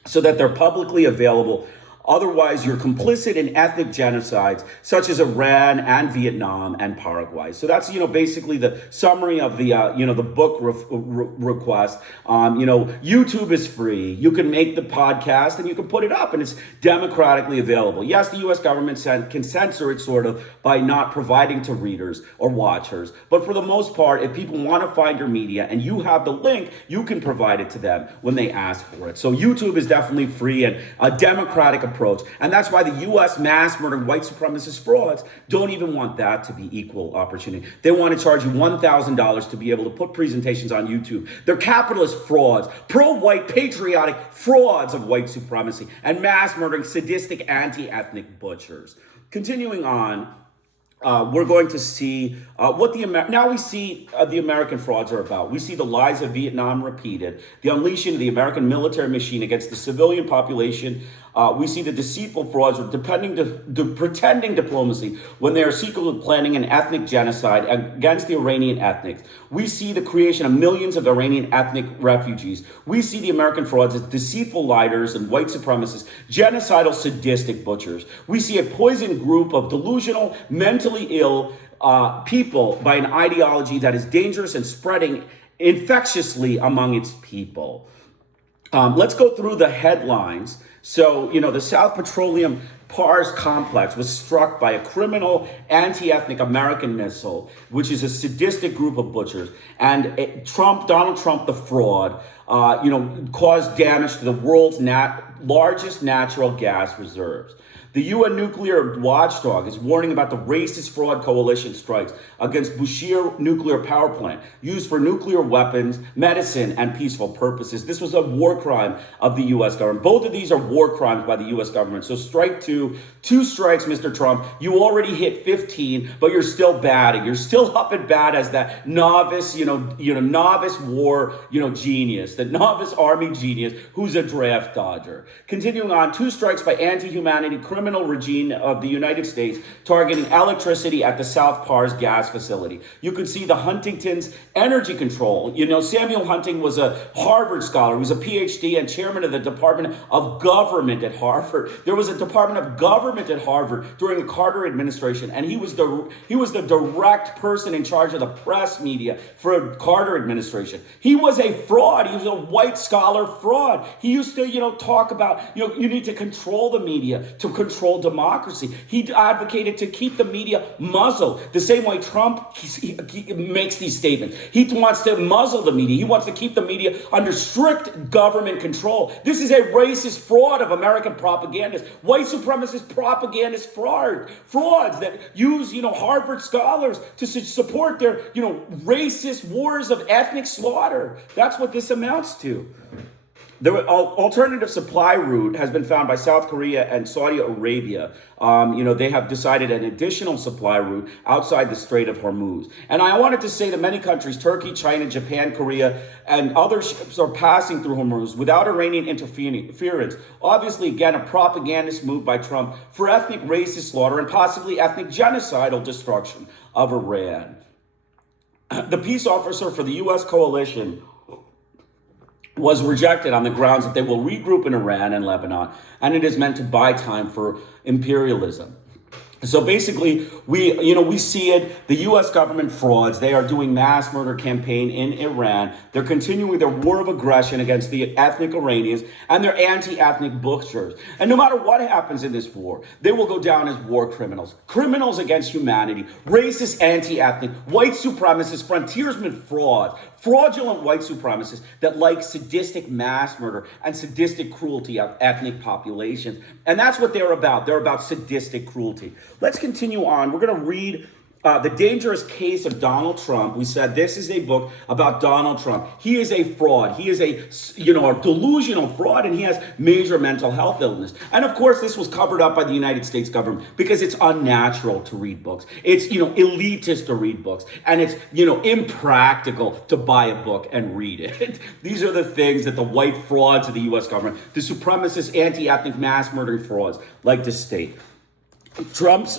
so that they're publicly available. Otherwise, you're complicit in ethnic genocides such as Iran and Vietnam and Paraguay. So that's, basically the summary of the, the book request. YouTube is free. You can make the podcast and you can put it up and it's democratically available. Yes, the U.S. government can censor it sort of by not providing to readers or watchers. But for the most part, if people want to find your media and you have the link, you can provide it to them when they ask for it. So YouTube is definitely free and a democratic approach. And that's why the U.S. mass murder white supremacist frauds don't even want that to be equal opportunity. They want to charge you $1,000 to be able to put presentations on YouTube. They're capitalist frauds, pro-white patriotic frauds of white supremacy, and mass murdering sadistic anti-ethnic butchers. Continuing on, we're going to see what the American frauds are about. We see the lies of Vietnam repeated, the unleashing of the American military machine against the civilian population We see the deceitful frauds of pretending diplomacy when they are secretly planning an ethnic genocide against the Iranian ethnics. We see the creation of millions of Iranian ethnic refugees. We see the American frauds as deceitful liars and white supremacists, genocidal, sadistic butchers. We see a poisoned group of delusional, mentally ill people by an ideology that is dangerous and spreading infectiously among its people. Let's go through the headlines. So, the South Petroleum Pars complex was struck by a criminal anti-ethnic American missile, which is a sadistic group of butchers. And Donald Trump, the fraud, caused damage to the world's largest natural gas reserves. The UN nuclear watchdog is warning about the racist fraud coalition strikes against Bushehr nuclear power plant used for nuclear weapons, medicine, and peaceful purposes. This was a war crime of the U.S. government. Both of these are war crimes by the U.S. government. So strike two strikes, Mr. Trump. You already hit 15, but you're still batting. You're still up and bad as that novice, novice war, genius, the novice army genius who's a draft dodger. Continuing on, 2 strikes by anti-humanity criminal regime of the United States targeting electricity at the South Pars gas facility. You could see the Huntington's energy control. Samuel Hunting was a Harvard scholar. He was a PhD and chairman of the Department of Government at Harvard. There was a Department of Government at Harvard during the Carter administration, and he was the direct person in charge of the press media for the Carter administration. He was a fraud. He was a white scholar fraud. He used to, talk about, you need to control the media to control democracy. He advocated to keep the media muzzled. The same way Trump he makes these statements. He wants to muzzle the media. He wants to keep the media under strict government control. This is a racist fraud of American propagandists, white supremacist propagandist frauds that use, Harvard scholars to support their, racist wars of ethnic slaughter. That's what this amounts to. The alternative supply route has been found by South Korea and Saudi Arabia. They have decided an additional supply route outside the Strait of Hormuz. And I wanted to say that many countries, Turkey, China, Japan, Korea, and other ships are passing through Hormuz without Iranian interference. Obviously, again, a propagandist move by Trump for ethnic racist slaughter and possibly ethnic genocidal destruction of Iran. The peace officer for the U.S. coalition was rejected on the grounds that they will regroup in Iran and Lebanon, and it is meant to buy time for imperialism. So basically, we see it, the U.S. government frauds, they are doing mass murder campaign in Iran. They're continuing their war of aggression against the ethnic Iranians and their anti-ethnic butchers. And no matter what happens in this war, they will go down as war criminals, criminals against humanity, racist, anti-ethnic, white supremacist, frontiersmen frauds, fraudulent white supremacists that like sadistic mass murder and sadistic cruelty of ethnic populations. And that's what they're about. They're about sadistic cruelty. Let's continue on. We're going to read The Dangerous Case of Donald Trump. We said this is a book about Donald Trump. He is a fraud. He is a delusional fraud, and he has major mental health illness. And of course, this was covered up by the United States government because it's unnatural to read books. It's, elitist to read books. And it's, impractical to buy a book and read it. These are the things that the white frauds of the U.S. government, the supremacist, anti-ethnic, mass murdering frauds like to state. Trump's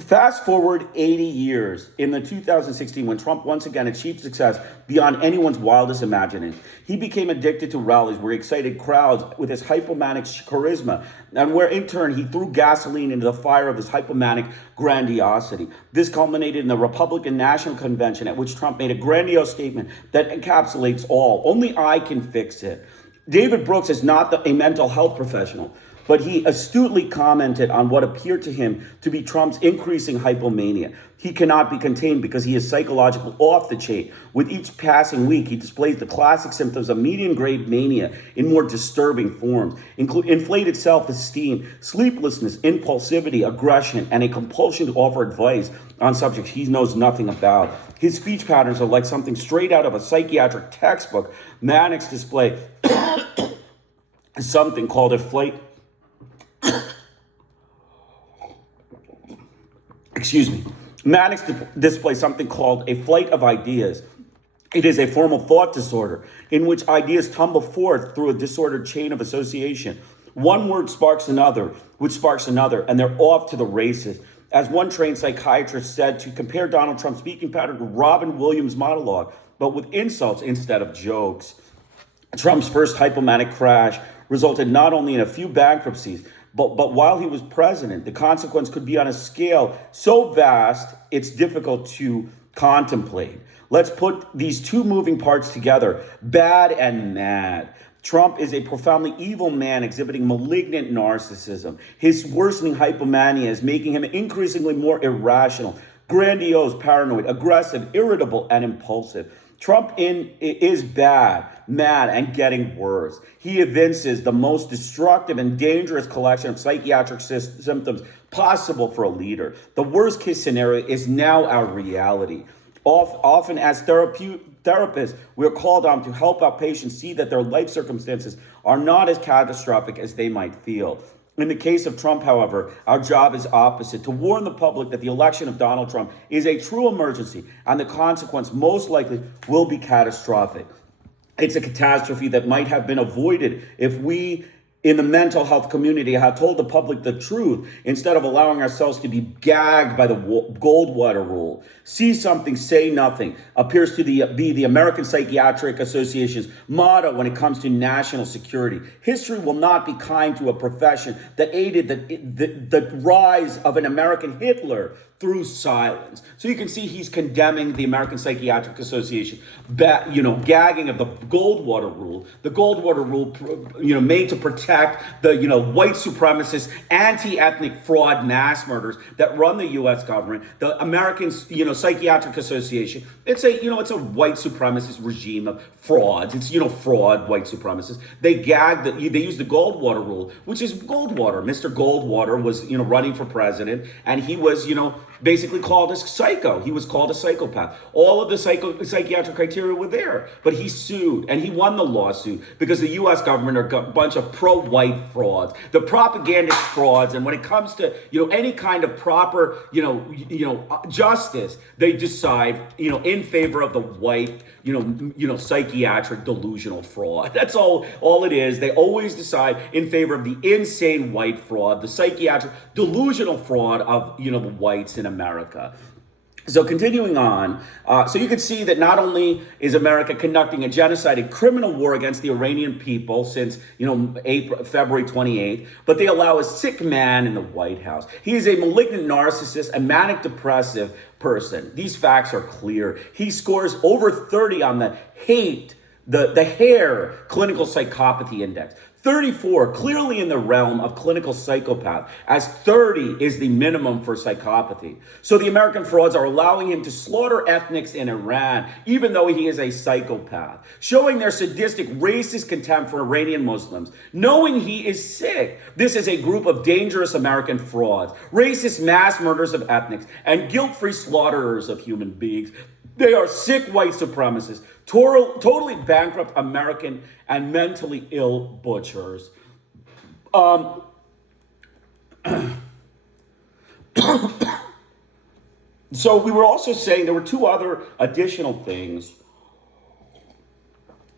fast forward 80 years in the 2016 when Trump once again achieved success beyond anyone's wildest imagining. He became addicted to rallies where he excited crowds with his hypomanic charisma and where in turn he threw gasoline into the fire of his hypomanic grandiosity. This culminated in the Republican National Convention at which Trump made a grandiose statement that encapsulates all. Only I can fix it. David Brooks is not a mental health professional, but he astutely commented on what appeared to him to be Trump's increasing hypomania. He cannot be contained because he is psychologically off the chain. With each passing week, he displays the classic symptoms of medium-grade mania in more disturbing forms, including inflated self-esteem, sleeplessness, impulsivity, aggression, and a compulsion to offer advice on subjects he knows nothing about. His speech patterns are like something straight out of a psychiatric textbook. Manic's display something called a flight. Manics display something called a flight of ideas. It is a form of thought disorder in which ideas tumble forth through a disordered chain of association. One word sparks another, which sparks another, and they're off to the races. As one trained psychiatrist said, to compare Donald Trump's speaking pattern to Robin Williams' monologue, but with insults instead of jokes. Trump's first hypomanic crash resulted not only in a few bankruptcies, but while he was president, the consequence could be on a scale so vast it's difficult to contemplate. Let's put these two moving parts together, bad and mad. Trump is a profoundly evil man exhibiting malignant narcissism. His worsening hypomania is making him increasingly more irrational, grandiose, paranoid, aggressive, irritable, and impulsive. Trump is bad, mad, and getting worse. He evinces the most destructive and dangerous collection of psychiatric symptoms possible for a leader. The worst case scenario is now our reality. Often as therapists, we're called on to help our patients see that their life circumstances are not as catastrophic as they might feel. In the case of Trump, however, our job is opposite, to warn the public that the election of Donald Trump is a true emergency and the consequence most likely will be catastrophic. It's a catastrophe that might have been avoided if we in the mental health community had told the public the truth instead of allowing ourselves to be gagged by the Goldwater rule. See something, say nothing appears to be the American Psychiatric Association's motto when it comes to national security. History will not be kind to a profession that aided the rise of an American Hitler through silence. So you can see he's condemning the American Psychiatric Association, gagging of the Goldwater rule. The Goldwater rule, made to protect the, white supremacist, anti-ethnic fraud mass murders that run the U.S. government. The American, Psychiatric Association. It's a white supremacist regime of frauds. It's, fraud, white supremacists. They use the Goldwater rule, which is Goldwater. Mr. Goldwater was, running for president, and he was, basically called a psycho. He was called a psychopath. All of the psychiatric criteria were there, but he sued and he won the lawsuit because the U.S. government are a bunch of pro-white frauds, the propagandist frauds, and when it comes to any kind of proper justice, they decide in favor of the white psychiatric delusional fraud. That's all it is. They always decide in favor of the insane white fraud, the psychiatric delusional fraud of the whites in America. So continuing on, so you can see that not only is America conducting a genocide, a criminal war against the Iranian people since, February 28th, but they allow a sick man in the White House. He is a malignant narcissist, a manic depressive person. These facts are clear. He scores over 30 on the HARE clinical psychopathy index. 34, clearly in the realm of clinical psychopath, as 30 is the minimum for psychopathy. So the American frauds are allowing him to slaughter ethnics in Iran, even though he is a psychopath, showing their sadistic, racist contempt for Iranian Muslims, knowing he is sick. This is a group of dangerous American frauds, racist mass murders of ethnics, and guilt-free slaughterers of human beings. They are sick white supremacists, totally bankrupt American and mentally ill butchers. So we were also saying there were two other additional things.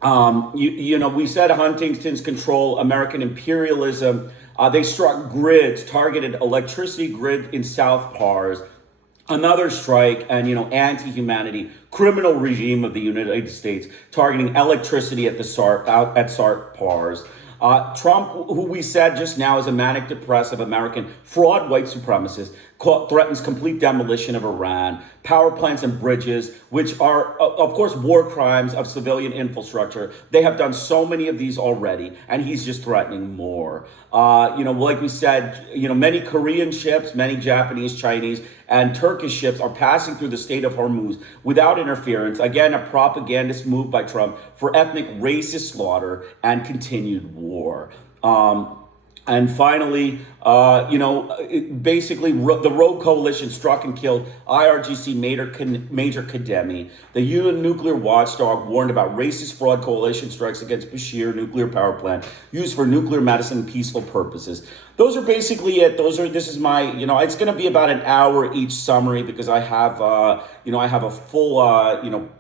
We said Huntington's control, American imperialism. They struck grids, targeted electricity grid in South Pars. Another strike and, anti-humanity criminal regime of the United States targeting electricity at SART Pars. Trump, who we said just now is a manic depressive American fraud white supremacist, threatens complete demolition of Iran, power plants and bridges, which are, of course, war crimes of civilian infrastructure. They have done so many of these already, and he's just threatening more. Like we said, many Korean ships, many Japanese, Chinese, and Turkish ships are passing through the Strait of Hormuz without interference. Again, a propagandist move by Trump for ethnic racist slaughter and continued war. And finally, basically the Rogue Coalition struck and killed IRGC Major Kademi. The UN nuclear watchdog warned about racist fraud coalition strikes against Bashir nuclear power plant used for nuclear medicine and peaceful purposes. Those are basically it. This is my, it's going to be about an hour each summary because I have a full,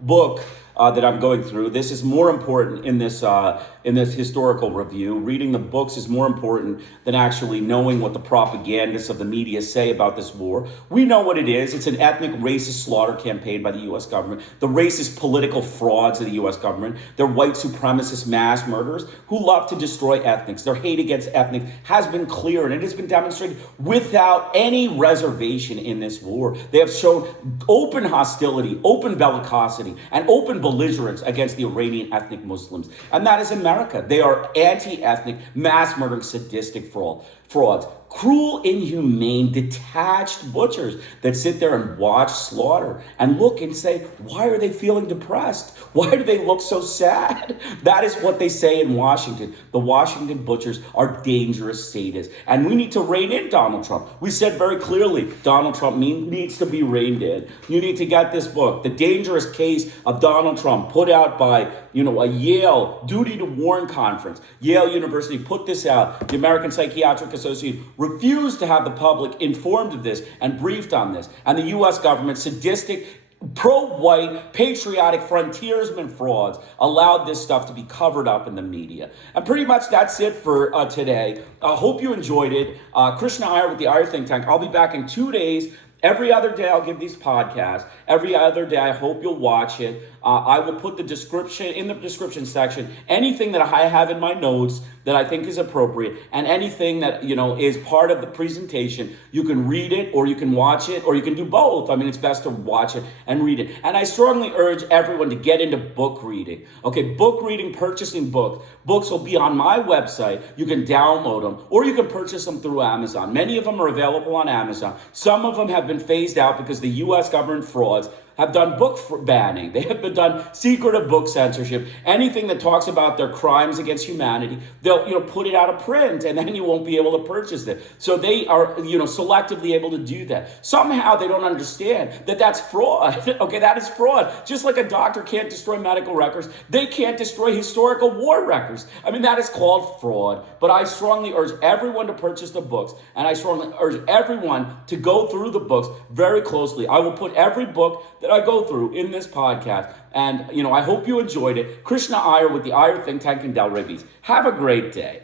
book that I'm going through. This is more important in this historical review. Reading the books is more important than actually knowing what the propagandists of the media say about this war. We know what it is. It's an ethnic racist slaughter campaign by the U.S. government. The racist political frauds of the U.S. government. They're white supremacist mass murderers who love to destroy ethnics. Their hate against ethnics has been clear, and it has been demonstrated without any reservation in this war. They have shown open hostility, open bellicosity, and open belligerence against the Iranian ethnic Muslims. And that is America. They are anti-ethnic, mass-murdering, sadistic frauds. Cruel, inhumane, detached butchers that sit there and watch slaughter and look and say, why are they feeling depressed? Why do they look so sad? That is what they say in Washington. The Washington butchers are dangerous sadists. And we need to rein in Donald Trump. We said very clearly, Donald Trump needs to be reined in. You need to get this book, The Dangerous Case of Donald Trump, put out by, a Yale Duty to Warn conference. Yale University put this out. The American Psychiatric Association refused to have the public informed of this and briefed on this. And the U.S. government, sadistic, pro-white, patriotic frontiersman frauds allowed this stuff to be covered up in the media. And pretty much that's it for today. I hope you enjoyed it. Krishna Iyer with the Iyer Think Tank. I'll be back in 2 days. Every other day I'll give these podcasts. Every other day I hope you'll watch it. I will put in the description section, anything that I have in my notes that I think is appropriate, and anything that, is part of the presentation. You can read it, or you can watch it, or you can do both. I mean, it's best to watch it and read it. And I strongly urge everyone to get into book reading. Okay, book reading, purchasing books. Books will be on my website. You can download them, or you can purchase them through Amazon. Many of them are available on Amazon. Some of them have been phased out because the U.S. government frauds have done book banning. They have been done secretive book censorship. Anything that talks about their crimes against humanity, they'll put it out of print, and then you won't be able to purchase it. So they are selectively able to do that. Somehow they don't understand that that's fraud. Okay, that is fraud. Just like a doctor can't destroy medical records, they can't destroy historical war records. I mean, that is called fraud. But I strongly urge everyone to purchase the books, and I strongly urge everyone to go through the books very closely. I will put every book that I go through in this podcast. And, I hope you enjoyed it. Krishna Iyer with the Iyer Think Tank and Delray Beats. Have a great day.